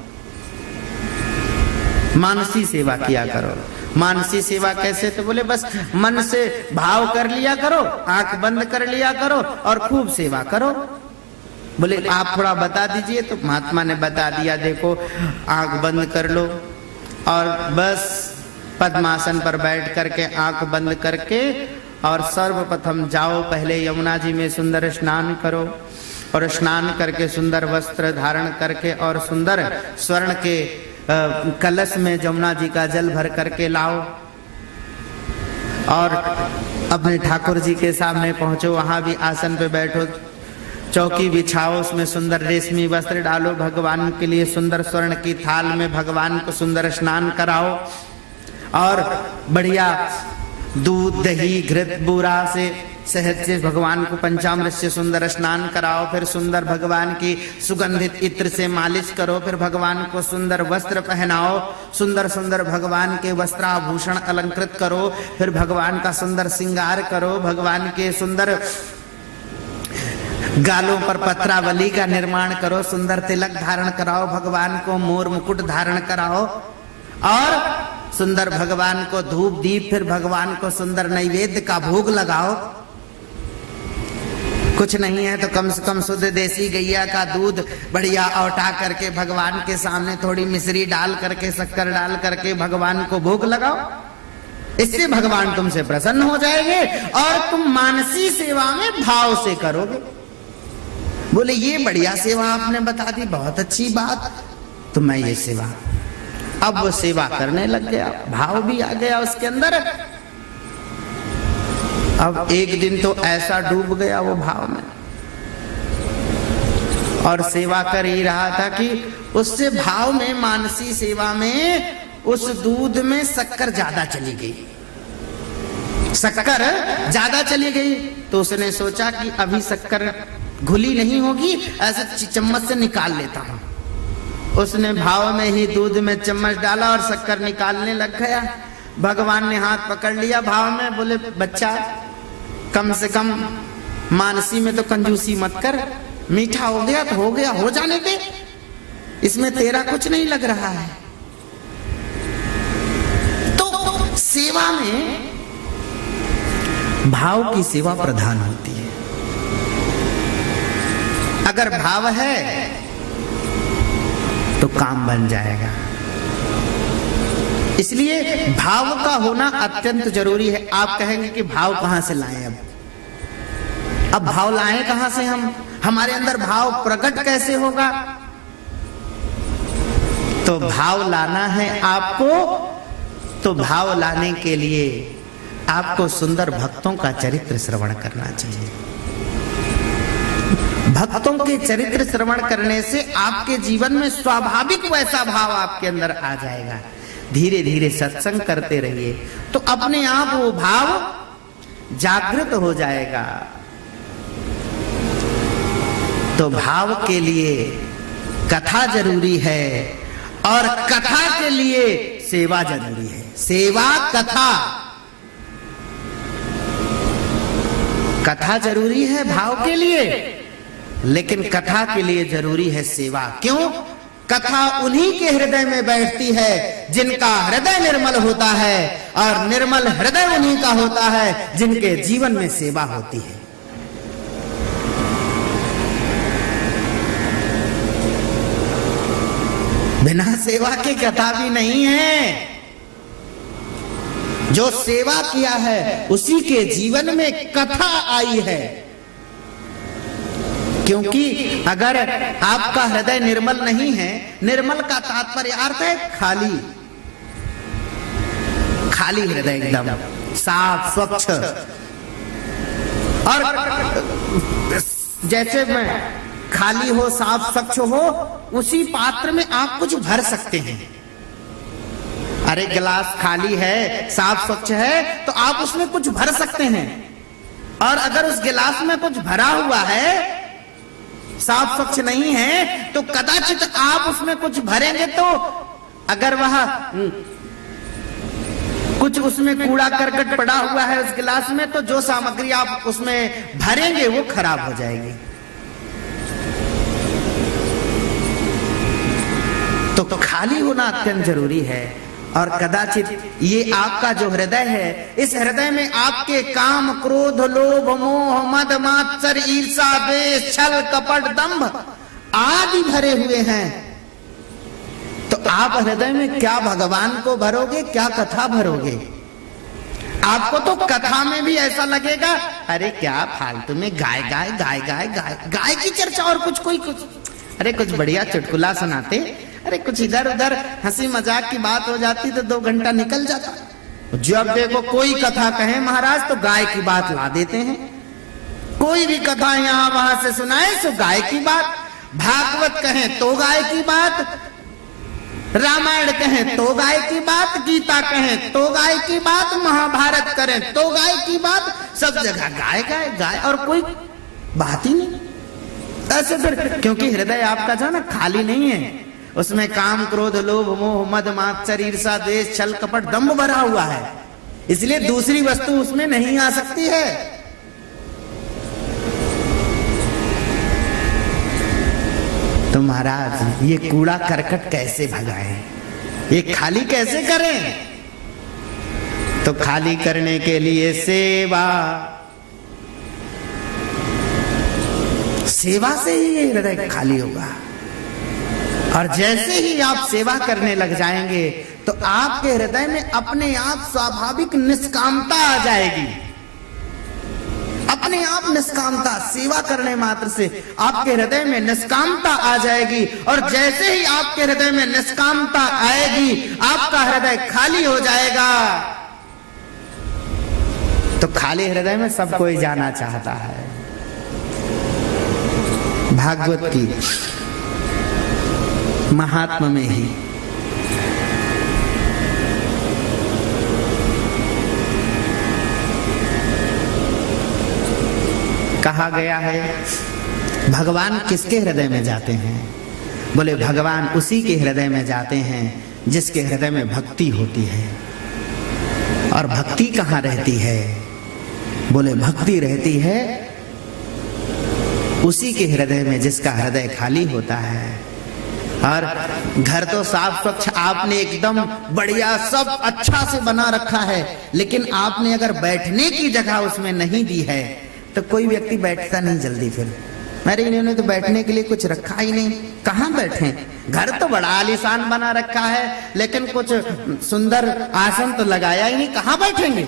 मानसी सेवा किया करो। मानसी सेवा कैसे? तो बोले बस मन से भाव कर लिया करो, आंख बंद कर लिया करो और खूब सेवा करो। बोले आप थोड़ा बता दीजिए। तो महात्मा ने बता दिया, देखो आंख बंद कर लो और बस पद्मासन पर बैठ करके आंख बंद करके और सर्वप्रथम जाओ पहले यमुना जी में सुंदर स्नान करो और स्नान करके सुंदर वस्त्र धारण करके और सुंदर स्वर्ण के कलश में यमुना जी का जल भर करके लाओ और अपने ठाकुर जी के सामने पहुंचो, वहां भी आसन पे बैठो, चौकी बिछाओ, उसमें सुंदर रेशमी वस्त्र डालो, भगवान के लिए सुंदर स्वर्ण की थाल में भगवान को सुंदर स्नान कराओ और बढ़िया दूध दही घृत बूरा से शहद से भगवान को पंचामृत से सुंदर स्नान कराओ, फिर सुंदर भगवान की सुगंधित इत्र से मालिश करो, फिर भगवान को सुंदर वस्त्र पहनाओ, सुंदर सुंदर भगवान के वस्त्राभूषण अलंकृत करो, फिर भगवान का सुंदर श्रृंगार करो, भगवान के सुंदर गालों पर पत्रावली का निर्माण करो, सुंदर तिलक धारण कराओ, भगवान को मोर मुकुट धारण कराओ और सुंदर भगवान को धूप दीप, फिर भगवान को सुंदर नैवेद्य का भोग लगाओ। कुछ नहीं है तो कम से कम शुद्ध देसी गैया का दूध बढ़िया औटा करके भगवान के सामने थोड़ी मिश्री डाल करके शक्कर डाल करके भगवान को भोग लगाओ। इससे भगवान तुमसे प्रसन्न हो जाएंगे और तुम मानसी सेवा में भाव से करोगे। बोले ये बढ़िया सेवा आपने बता दी, बहुत अच्छी बात, तो मैं ये सेवा, अब वो सेवा करने लग गया, भाव भी आ गया उसके अंदर। अब एक दिन तो ऐसा डूब गया वो भाव में और सेवा कर ही रहा था कि उससे भाव में, मानसी सेवा में उस दूध में शक्कर ज्यादा चली गई, शक्कर ज्यादा चली गई। तो उसने सोचा कि अभी शक्कर घुली नहीं होगी, ऐसे चम्मच से निकाल लेता हूं। उसने भाव में ही दूध में चम्मच डाला और शक्कर निकालने लग गया। भगवान ने हाथ पकड़ लिया भाव में, बोले बच्चा कम से कम मानसी में तो कंजूसी मत कर, मीठा हो गया तो हो गया, हो जाने दे, इसमें तेरा कुछ नहीं लग रहा है। तो सेवा में भाव की सेवा प्रधान होती है। अगर भाव है तो काम बन जाएगा। इसलिए भाव का होना अत्यंत जरूरी है। आप कहेंगे कि भाव कहां से लाएं? अब भाव लाएं कहां से हम? हमारे अंदर भाव प्रकट कैसे होगा? तो भाव लाना है आपको, तो भाव लाने के लिए आपको सुंदर भक्तों का चरित्र श्रवण करना चाहिए। भक्तों के चरित्र श्रवण करने से आपके जीवन में स्वाभाविक वैसा भाव आपके अंदर आ जाएगा। धीरे धीरे सत्संग करते रहिए तो अपने आप वो भाव जागृत हो जाएगा। तो भाव के लिए कथा जरूरी है और कथा के लिए सेवा जरूरी है। सेवा कथा, कथा जरूरी है भाव के लिए, लेकिन कथा के लिए जरूरी है सेवा। क्यों? कथा उन्हीं के हृदय में बैठती है जिनका हृदय निर्मल होता है और निर्मल हृदय उन्हीं का होता है जिनके जीवन में सेवा होती है। बिना सेवा के कथा भी नहीं है। जो सेवा किया है उसी के जीवन में कथा आई है। क्योंकि अगर आपका हृदय निर्मल नहीं है, निर्मल का तात्पर्य अर्थ है खाली, खाली हृदय एकदम साफ स्वच्छ। और जैसे में खाली हो, साफ स्वच्छ हो, उसी पात्र में आप कुछ भर सकते हैं। अरे गिलास खाली है, साफ स्वच्छ है, तो आप उसमें कुछ भर सकते हैं। और अगर उस गिलास में कुछ भरा हुआ है, साफ स्वच्छ नहीं है, तो कदाचित आप उसमें कुछ भरेंगे तो अगर वह कुछ उसमें कूड़ा करकट पड़ा हुआ है उस गिलास में, तो जो सामग्री आप उसमें भरेंगे वो खराब हो जाएगी। तो खाली होना अत्यंत जरूरी है। और कदाचित ये आपका जो हृदय है, इस हृदय में आपके काम, क्रोध, लोभ, मोह, मद, मात्सर्य, ईर्षा, द्वेष, छल, कपट, दंभ आदि भरे हुए हैं। तो आप हृदय में क्या भगवान को भरोगे, क्या कथा भरोगे? आपको तो कथा में भी ऐसा लगेगा, अरे क्या फालतू में गाय गाय गाय गाय गाय गाय की चर्चा, और कुछ कोई कुछ, अरे कुछ बढ़िया चुटकुला सुनाते, अरे कुछ इधर उधर हंसी मजाक की बात हो जाती तो 2 घंटा निकल जाता। जब देखो कोई कथा कहे महाराज तो गाय की बात ला देते हैं। कोई भी कथा यहाँ वहां से सुनाए तो गाय की बात, भागवत कहें तो गाय की बात, रामायण कहें तो गाय की बात, गीता कहें तो गाय की बात, महाभारत करें तो गाय की बात, सब जगह गाय गाय गाय, और कोई बात ही नहीं। ऐसे फिर क्योंकि हृदय आपका जो ना खाली नहीं है, उसमें काम, क्रोध, लोभ, मोह, मद, मात्सर्य, ईर्षा, द्वेष, छल, कपट, दंभ भरा हुआ है, इसलिए दूसरी वस्तु उसमें नहीं आ सकती है। तो महाराज ये कूड़ा करकट कैसे भगाएं, ये खाली कैसे करें? तो खाली करने के लिए सेवा, सेवा से ही ये हृदय खाली होगा। और जैसे ही आप सेवा करने लग जाएंगे तो आपके हृदय में अपने आप स्वाभाविक निष्कामता आ जाएगी। अपने आप निष्कामता, सेवा करने मात्र से आपके हृदय में निष्कामता आ जाएगी। और जैसे ही आपके हृदय में निष्कामता आएगी, आपका हृदय खाली हो जाएगा। तो खाली हृदय में सब कोई जाना चाहता है। भागवत की महात्मा में ही कहा गया है, भगवान किसके हृदय में जाते हैं? बोले भगवान उसी के हृदय में जाते हैं जिसके हृदय में भक्ति होती है। और भक्ति कहाँ रहती है? बोले भक्ति रहती है उसी के हृदय में जिसका हृदय खाली होता है। और घर तो साफ स्वच्छ आपने एकदम बढ़िया सब अच्छा से बना रखा है, लेकिन आपने अगर बैठने की जगह उसमें नहीं दी है तो कोई व्यक्ति बैठता नहीं जल्दी। फिर अरे इन्होंने तो बैठने के लिए कुछ रखा ही नहीं, कहाँ बैठे? घर तो बड़ा आलीशान बना रखा है, लेकिन कुछ सुंदर आसन तो लगाया ही नहीं, कहाँ बैठेंगे?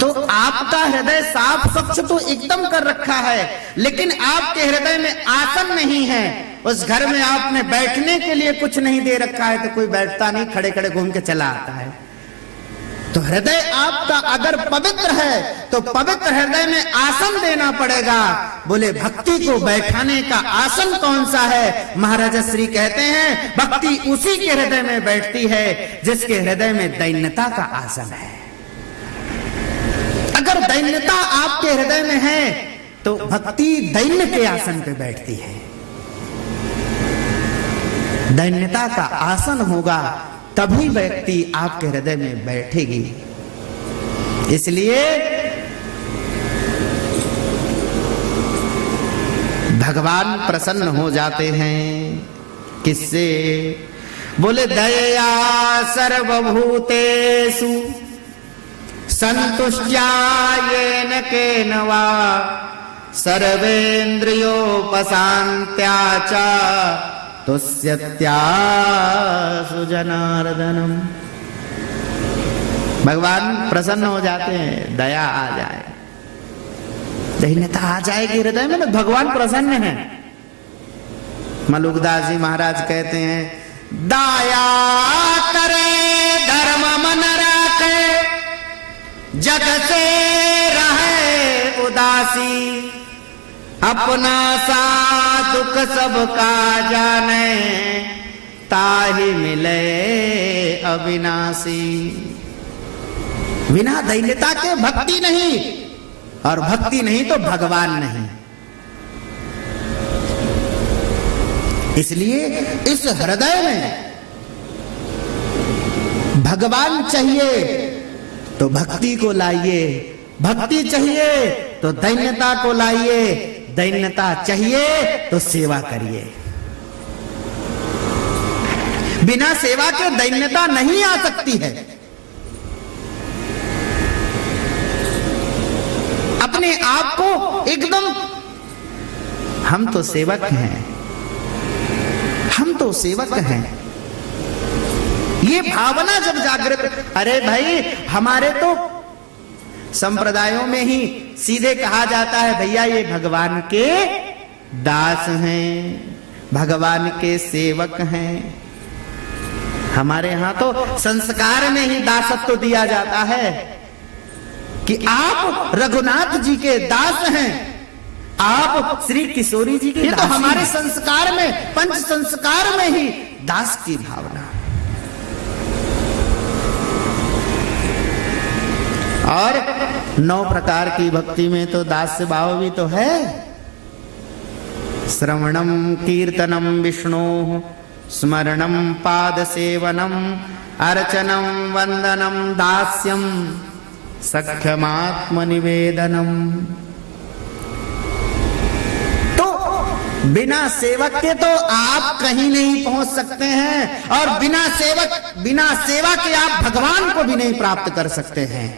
तो आपका हृदय साफ स्वच्छ तो एकदम कर रखा है, लेकिन आपके हृदय में आसन नहीं है। उस घर में आपने बैठने के लिए कुछ नहीं दे रखा है तो कोई बैठता नहीं, खड़े खड़े घूम के चला आता है। तो हृदय आपका अगर पवित्र है तो पवित्र हृदय में आसन देना पड़ेगा। बोले भक्ति को बैठाने का आसन कौन सा है? महाराजा श्री कहते हैं भक्ति उसी के हृदय में बैठती है जिसके हृदय में दैन्यता का आसन है। अगर दैन्यता आपके हृदय में है तो भक्ति दैन्य के आसन पे बैठती है। दैन्यता का आसन होगा तभी व्यक्ति आपके हृदय में बैठेगी। इसलिए भगवान प्रसन्न हो जाते हैं किससे? बोले दया सर्वभूतेषु संतुष्ट्यायेन केन वा सर्वेन्द्रियोपशान्त्या च तुष्यत्यासु जनार्दनम। भगवान प्रसन्न हो जाते हैं, दया आ जाए, दैन्यता आ जाएगी हृदय में, तो भगवान प्रसन्न है। मलुकदास जी महाराज कहते हैं दया करे धर्म मन राखे जग से रहे उदासी अपना सा दुख सबका जाने ताहि मिले अविनाशी। बिना दैन्यता के भक्ति नहीं, और भक्ति नहीं तो भगवान नहीं। इसलिए इस हृदय में भगवान चाहिए तो भक्ति को लाइए, भक्ति चाहिए तो दैन्यता को लाइए, दैन्यता चाहिए तो सेवा करिए। बिना सेवा के दैन्यता नहीं आ सकती है। अपने आप को एकदम, हम तो सेवक हैं, हम तो सेवक हैं, ये भावना जब जागृत, अरे भाई हमारे तो संप्रदायों में ही सीधे कहा जाता है, भैया ये भगवान के दास हैं, भगवान के सेवक हैं। हमारे यहां तो संस्कार में ही दासत्व दिया जाता है कि आप रघुनाथ जी के दास हैं, आप श्री किशोरी जी के, तो हमारे संस्कार में, पंच संस्कार में ही दास की भावना। और 9 प्रकार की भक्ति में तो दास्य भाव भी तो है। श्रवणम कीर्तनम विष्णु, स्मरणम पाद सेवनम, अर्चनम वंदनम दास्यम, सख्यमात्म निवेदनम। तो बिना सेवक के तो आप कहीं नहीं पहुंच सकते हैं, और बिना सेवा के आप भगवान को भी नहीं प्राप्त कर सकते हैं।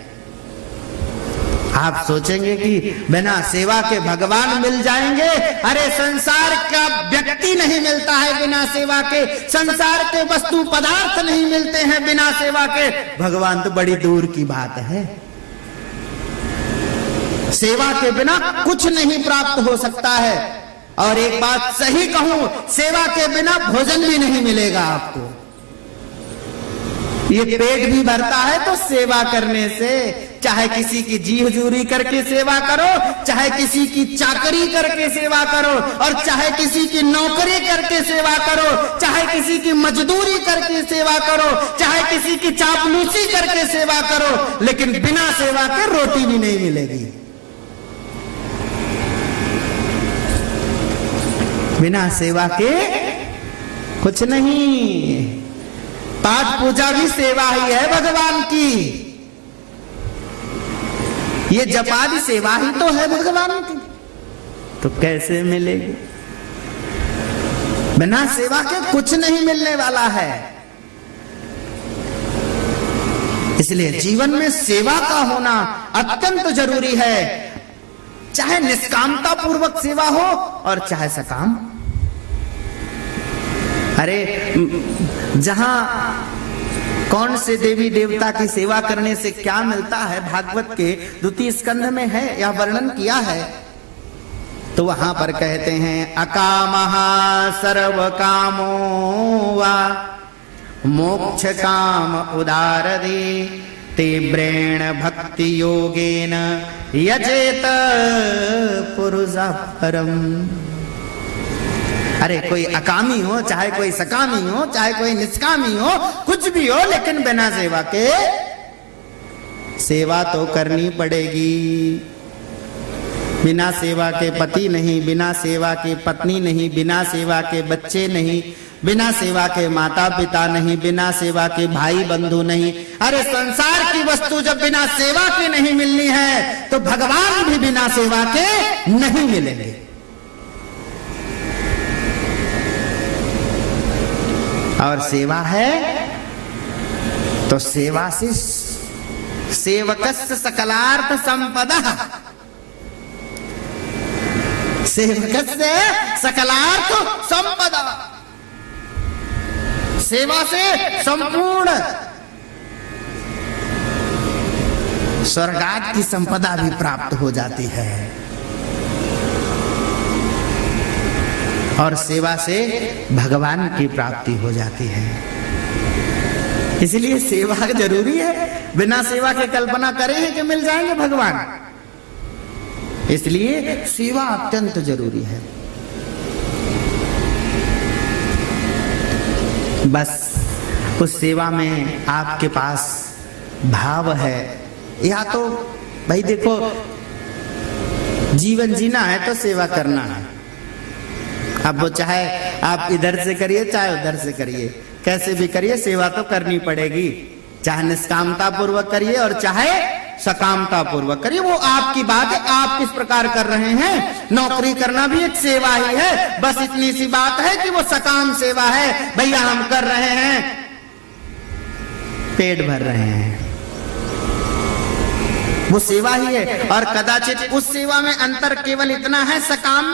आप सोचेंगे कि बिना सेवा के भगवान मिल जाएंगे, अरे संसार का व्यक्ति नहीं मिलता है बिना सेवा के, संसार के वस्तु पदार्थ नहीं मिलते हैं बिना सेवा के, भगवान तो बड़ी दूर की बात है। सेवा के बिना कुछ नहीं प्राप्त हो सकता है। और एक बात सही कहूं, सेवा के बिना भोजन भी नहीं मिलेगा आपको। ये पेट भी भरता है तो सेवा करने से, चाहे किसी की जी हजूरी करके सेवा करो, चाहे किसी की चाकरी करके सेवा करो, और चाहे किसी की नौकरी करके सेवा करो, चाहे किसी की मजदूरी करके सेवा करो, चाहे किसी की चापलूसी करके सेवा करो, लेकिन बिना सेवा के रोटी भी नहीं मिलेगी। बिना सेवा के कुछ नहीं। पाठ पूजा भी सेवा ही है भगवान की, ये जपादी सेवा ही तो है भगवान की, तो कैसे मिलेगी? बिना सेवा के कुछ नहीं मिलने वाला है। इसलिए जीवन में सेवा का होना अत्यंत जरूरी है, चाहे निष्कामता पूर्वक सेवा हो और चाहे सकाम। अरे जहां कौन से देवी देवता की सेवा करने से क्या मिलता है, भागवत के 2 स्कंध में है या वर्णन किया है। तो वहां पर कहते हैं, अकामः सर्व कामो वा मोक्ष काम उदारदे, तीव्रेण भक्ति योगेन यजेत पुरुषः परम। अरे कोई अकामी हो, चाहे कोई सकामी हो, चाहे कोई निष्कामी हो, कुछ भी हो, लेकिन बिना सेवा के सेवा तो करनी पड़ेगी। बिना सेवा के पति नहीं, बिना सेवा के पत्नी नहीं, बिना सेवा के बच्चे नहीं, बिना सेवा के माता पिता नहीं, बिना सेवा के भाई बंधु नहीं। अरे संसार की वस्तु जब बिना सेवा के नहीं मिलनी है, तो भगवान भी बिना सेवा के नहीं मिलेंगे। और सेवा है तो सेवा से सेवकस्य सकलार्थ संपदा, सेवकस्य सकलार्थ संपदा, सेवा से संपूर्ण स्वर्गाद की संपदा भी प्राप्त हो जाती है। और सेवा से भगवान की प्राप्ति हो जाती है। इसलिए सेवा जरूरी है। बिना सेवा के कल्पना करें हैं कि मिल जाएंगे भगवान, इसलिए सेवा अत्यंत जरूरी है। बस उस सेवा में आपके पास भाव है, या तो भाई देखो जीवन जीना है तो सेवा करना है। अब वो चाहे आप इधर से करिए चाहे उधर से करिए, कैसे भी करिए, सेवा तो करनी पड़ेगी। चाहे निष्कामता पूर्वक करिए और चाहे सकामता पूर्वक करिए। वो आपकी बात है, आप किस प्रकार कर रहे हैं। नौकरी करना भी एक सेवा ही है, बस इतनी सी बात है कि वो सकाम सेवा है। भैया हम कर रहे हैं, पेट भर रहे हैं, वो सेवा ही है। और कदाचित उस सेवा में अंतर केवल इतना है, सकाम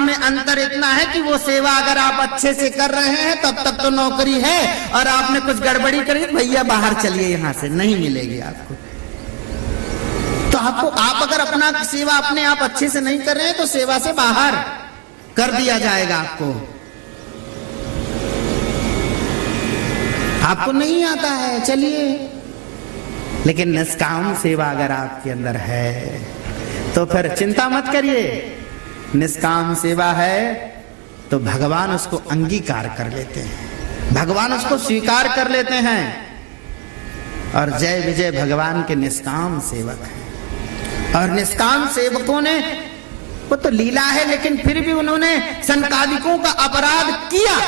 में अंतर इतना है कि वो सेवा अगर आप अच्छे से कर रहे हैं तब तक तो नौकरी है, और आपने कुछ गड़बड़ी करी, भैया बाहर चलिए, यहां से नहीं मिलेगी आपको। तो आप अगर अपना सेवा अपने आप अच्छे से नहीं कर रहे हैं तो सेवा से बाहर कर दिया जाएगा। आपको नहीं आता है, चलिए। लेकिन निष्काम सेवा अगर आपके अंदर है तो फिर चिंता मत करिए। निष्काम सेवा है तो भगवान उसको अंगीकार कर लेते हैं, भगवान उसको स्वीकार कर लेते हैं। और जय विजय भगवान के निष्काम सेवक हैं। और निष्काम सेवकों ने, वो तो लीला है, लेकिन फिर भी उन्होंने संकादिकों का अपराध किया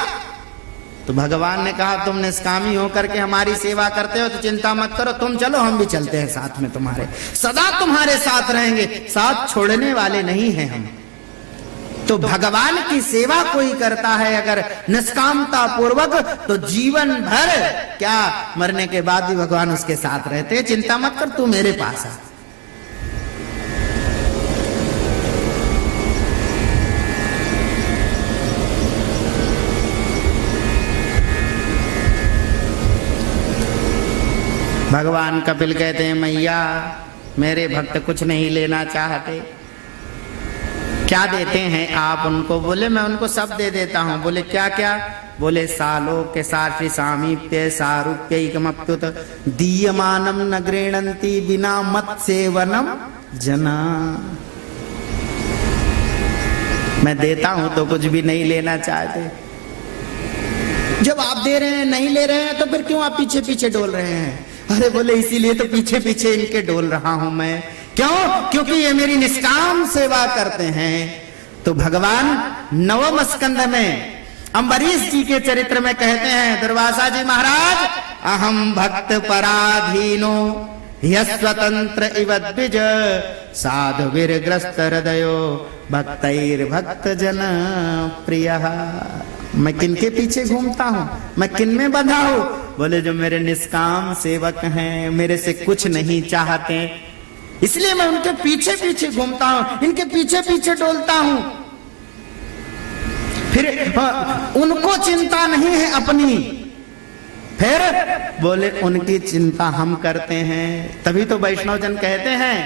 तो भगवान ने कहा तुम निष्कामी होकर के हमारी सेवा करते हो तो चिंता मत करो, तुम चलो, हम भी चलते हैं साथ में तुम्हारे, सदा तुम्हारे साथ रहेंगे, साथ छोड़ने वाले नहीं हैं हम। तो भगवान की सेवा कोई करता है अगर निष्कामता पूर्वक तो जीवन भर, क्या मरने के बाद भी भगवान उसके साथ रहते हैं। चिंता मत कर, तू मेरे पास आ। भगवान कपिल कहते हैं मैया मेरे भक्त कुछ नहीं लेना चाहते, क्या देते हैं आप उनको। बोले मैं उनको सब दे देता हूँ। बोले क्या क्या। बोले सालोक्य साक्षी सामीप्य सारूप्यैकमप्युत दीयमानम न गृह्णन्ति बिना मत सेवनम जना। मैं देता हूं तो कुछ भी नहीं लेना चाहते। जब आप दे रहे हैं, नहीं ले रहे हैं, तो फिर क्यों आप पीछे पीछे डोल रहे हैं। अरे बोले इसीलिए तो पीछे पीछे इनके डोल रहा हूं मैं। क्यों? क्योंकि ये मेरी निष्काम सेवा करते हैं। तो भगवान नवम स्कंद में अम्बरीश जी के चरित्र में कहते हैं, दुर्वासा जी महाराज, अहम भक्त पराधीनो स्वतंत्र इव द्विज साधु विरग्रस्त हृदयो भक्तैर्भक्त जन प्रिय। मैं किनके पीछे घूमता हूँ, मैं किन में बंधा हूँ। बोले जो मेरे निष्काम सेवक हैं, मेरे से कुछ नहीं चाहते, इसलिए मैं उनके पीछे पीछे घूमता हूँ, इनके पीछे पीछे डोलता हूँ। फिर उनको चिंता नहीं है अपनी, फिर बोले उनकी चिंता हम करते हैं। तभी तो वैष्णव जन कहते हैं,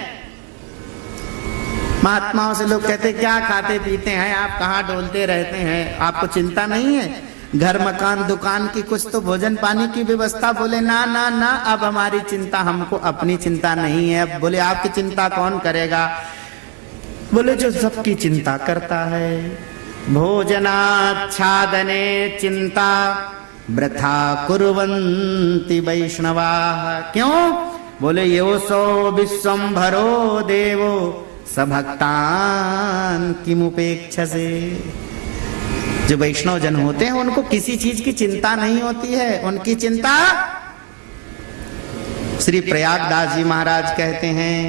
महात्माओं से लोग कहते क्या खाते पीते हैं आप, कहाँ डोलते रहते हैं, आपको चिंता नहीं है। घर मकान दुकान की कुछ तो भोजन पानी की व्यवस्था। बोले ना ना ना, अब हमारी चिंता, हमको अपनी चिंता नहीं है। अब बोले आपकी चिंता कौन करेगा। बोले जो सबकी चिंता करता है। भोजनाच्छादने चिंता वृथा कुर्वन्ति वैष्णवा। क्यों? बोले योसो विश्वम्भरो देवो सभक्तान किमुपेक्षसे। जो वैष्णव जन होते हैं उनको किसी चीज की चिंता नहीं होती है। उनकी चिंता, श्री प्रयागदास जी महाराज कहते हैं,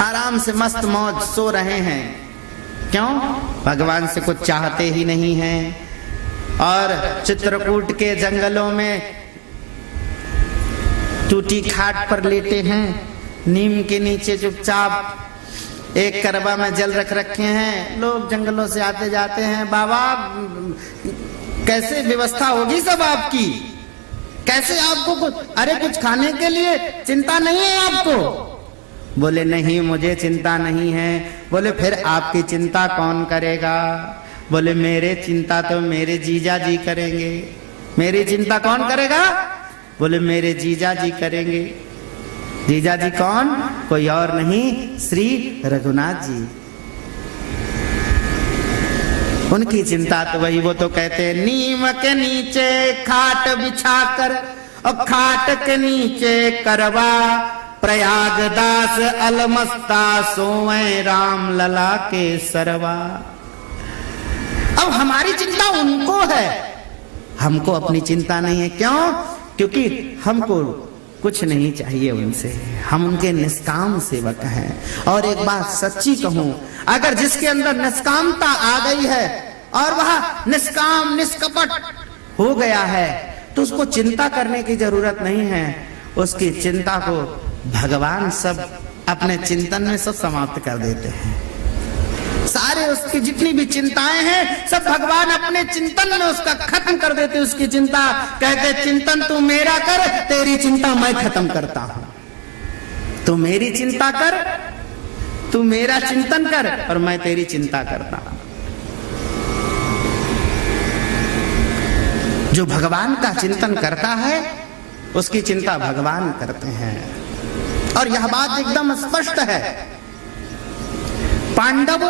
आराम से मस्त मौज सो रहे हैं। क्यों? भगवान से कुछ चाहते ही नहीं हैं। और चित्रकूट के जंगलों में टूटी खाट पर लेटे हैं, नीम के नीचे चुपचाप एक करवा में जल रख रखे हैं। लोग जंगलों से आते जाते हैं, बाबा कैसे व्यवस्था होगी सब आपकी, कैसे आपको कुछ, अरे कुछ खाने के लिए चिंता नहीं है आपको। बोले नहीं मुझे चिंता नहीं है। बोले फिर आपकी चिंता कौन करेगा। बोले मेरे चिंता तो मेरे जीजा जी करेंगे। मेरी चिंता कौन करेगा। बोले मेरे जीजा जी करेंगे। जीजा जी कौन? कोई और नहीं, श्री रघुनाथ जी। उनकी चिंता तो वही, वो तो कहते हैं नीम के नीचे खाट बिछाकर और खाट के नीचे करवा, प्रयागदास अलमस्ता सोए राम लला के सरवा। अब हमारी चिंता उनको है, हमको अपनी चिंता नहीं है। क्यों? क्योंकि हमको कुछ नहीं चाहिए उनसे, हम उनके निष्काम सेवक हैं। और एक बात सच्ची कहूं, अगर जिसके अंदर निष्कामता आ गई है और वह निष्काम निष्कपट हो गया है तो उसको चिंता करने की जरूरत नहीं है। उसकी चिंता को भगवान सब अपने चिंतन में सब समाप्त कर देते हैं। सारे उसकी जितनी भी चिंताएं हैं सब भगवान अपने चिंतन में उसका खत्म कर देते। उसकी चिंता कहते, चिंतन तू मेरा कर, तेरी चिंता मैं खत्म करता हूं। तू मेरी चिंता कर, तू मेरा चिंतन कर और मैं तेरी चिंता करता हूं। जो भगवान का चिंतन करता है उसकी चिंता भगवान करते हैं। और यह बात एकदम स्पष्ट है। पांडव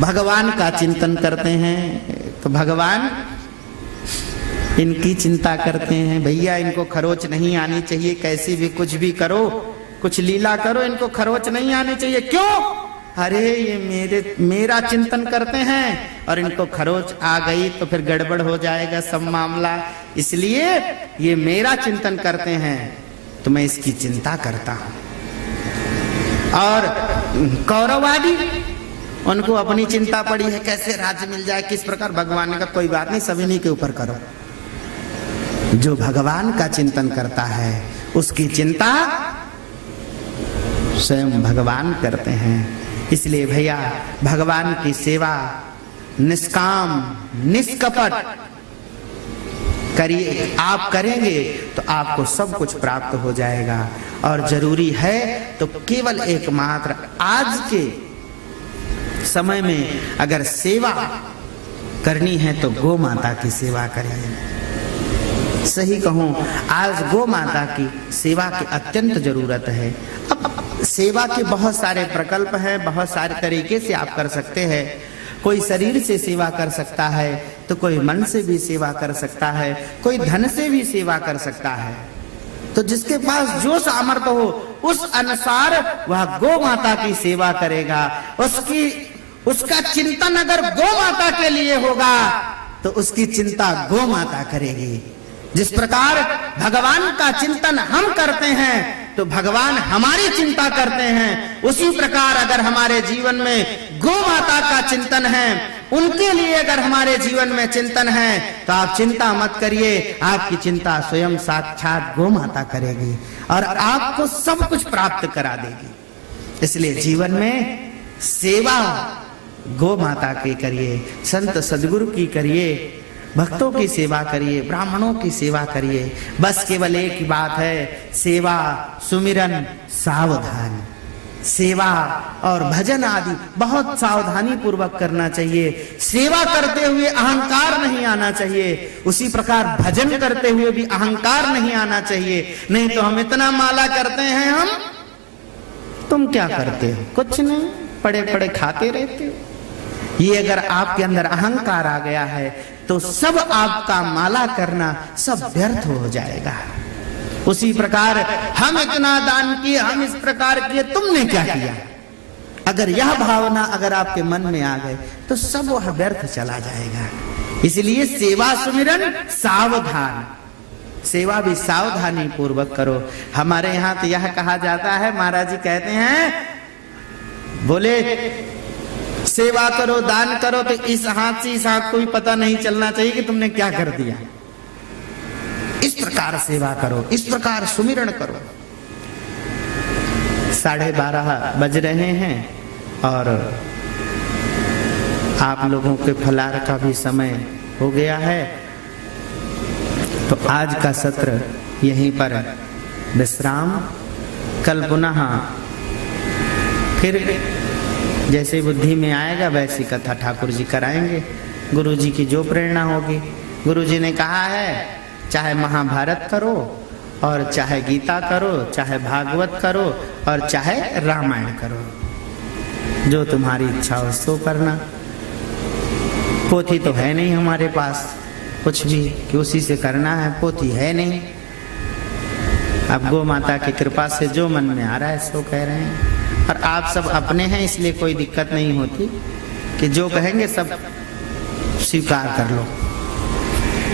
भगवान का चिंतन करते हैं तो भगवान इनकी चिंता करते हैं। भैया इनको खरोच नहीं आनी चाहिए, कैसी भी कुछ भी करो, कुछ लीला करो, इनको खरोच नहीं आनी चाहिए। क्यों? अरे ये मेरा चिंतन करते हैं और इनको खरोच आ गई तो फिर गड़बड़ हो जाएगा सब मामला, इसलिए ये मेरा चिंतन करते हैं तो मैं इसकी चिंता करता हूं। और कौरवादी, उनको अपनी चिंता पड़ी है कैसे राज्य मिल जाए, किस प्रकार। भगवान ने कहा कोई बात नहीं, सब इन्हीं के ऊपर करो। जो भगवान का चिंतन करता है उसकी चिंता स्वयं भगवान करते हैं। इसलिए भैया भगवान की सेवा निष्काम निष्कपट करिए। आप करेंगे तो आपको सब कुछ प्राप्त हो जाएगा। और जरूरी है तो केवल एकमात्र आज के समय में अगर सेवा करनी है तो गौ माता की सेवा करिए। सही कहूं, आज गौ माता की सेवा की अत्यंत जरूरत है। अब सेवा के बहुत सारे प्रकल्प हैं, बहुत सारे तरीके से आप कर सकते हैं। कोई शरीर से सेवा कर सकता है तो कोई मन से भी सेवा कर सकता है, कोई धन से भी सेवा कर सकता है। तो जिसके पास जो सामर्थ्य हो उस अनुसार वह गौ माता की सेवा करेगा। उसका चिंतन अगर गौ माता के लिए होगा तो उसकी चिंता गौ माता करेगी। जिस प्रकार भगवान का चिंतन हम करते हैं तो भगवान हमारी चिंता करते हैं, उसी प्रकार अगर हमारे जीवन में गौ माता का चिंतन है, उनके लिए अगर हमारे जीवन में चिंतन है तो आप चिंता मत करिए, आपकी चिंता स्वयं साक्षात गौ माता करेगी और आपको सब कुछ प्राप्त करा देगी। इसलिए जीवन में सेवा गौ माता की करिए, संत सदगुरु की करिए, भक्तों की सेवा करिए, ब्राह्मणों की सेवा करिए। बस केवल एक ही बात है, सेवा सुमिरन सावधान। सेवा और भजन आदि बहुत सावधानी पूर्वक करना चाहिए। सेवा करते हुए अहंकार नहीं आना चाहिए, उसी प्रकार भजन करते हुए भी अहंकार नहीं आना चाहिए। नहीं तो हम इतना माला करते हैं, हम तुम क्या करते हो? कुछ नहीं, पड़े पड़े खाते रहते हो। ये अगर आपके अंदर अहंकार आ गया है तो सब आपका माला करना सब व्यर्थ हो जाएगा। उसी प्रकार हम इतना दान किए, हम इस प्रकार किए, तुमने क्या किया? अगर यह भावना अगर आपके मन में आ गए तो सब वह व्यर्थ चला जाएगा। इसलिए सेवा सुमिरन सावधान, सेवा भी सावधानी पूर्वक करो। हमारे यहाँ तो यह कहा जाता है, महाराज जी कहते हैं, बोले सेवा करो दान करो तो इस हाथ से इस हाथ को भी पता नहीं चलना चाहिए कि तुमने क्या कर दिया। इस प्रकार सेवा करो, इस प्रकार सुमिरन करो। 12:30 बज रहे हैं और आप लोगों के फलार का भी समय हो गया है। तो आज का सत्र यहीं पर विश्राम। कल पुनः फिर जैसे बुद्धि में आएगा वैसी कथा ठाकुर जी कराएंगे। गुरु जी की जो प्रेरणा होगी। गुरु जी ने कहा है चाहे महाभारत करो और चाहे गीता करो, चाहे भागवत करो और चाहे रामायण करो, जो तुम्हारी इच्छा हो सो करना। पोथी तो है नहीं हमारे पास कुछ भी कि उसी से करना है, पोथी है नहीं। अब गौ माता की कृपा से जो मन में आ रहा है सो कह रहे हैं। और आप सब अपने हैं इसलिए कोई दिक्कत नहीं होती कि जो कहेंगे सब स्वीकार कर लो।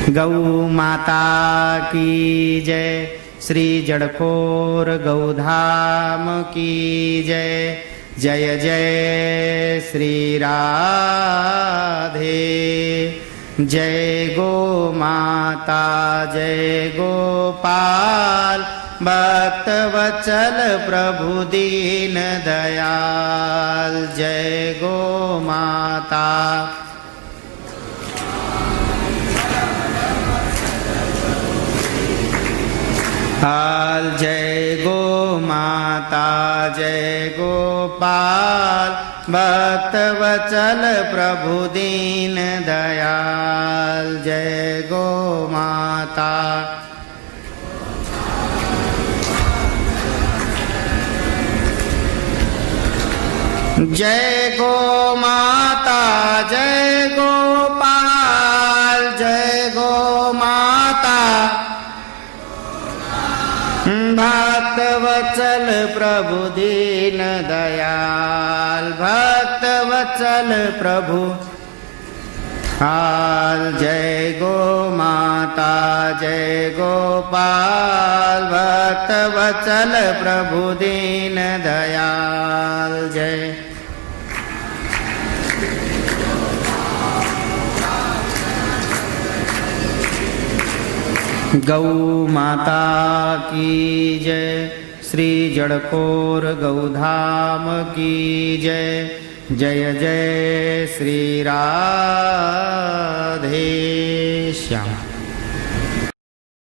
गौ माता की जय, श्री जड़खोर गौधाम की जय। जय जय श्री राधे। जय गो माता जय गोपाल, भक्त वत्सल प्रभु दीन दयाल। जय गो माता। हाल जय गो माता जय गोपाल, भक्त वत्सल प्रभु दीन दयाल। जय गो माता। जय गो माता जय गोपाल, जय गो माता, भक्त वत्सल प्रभु दीन दयाल। भक्त वत्सल प्रभु हाल। जय गो माता जय गोपाल, भक्त वत्सल प्रभु दीन दयाल। जय गौ माता की जय, श्री जड़खोर गौधाम की जय। जय जय श्री राधे श्याम।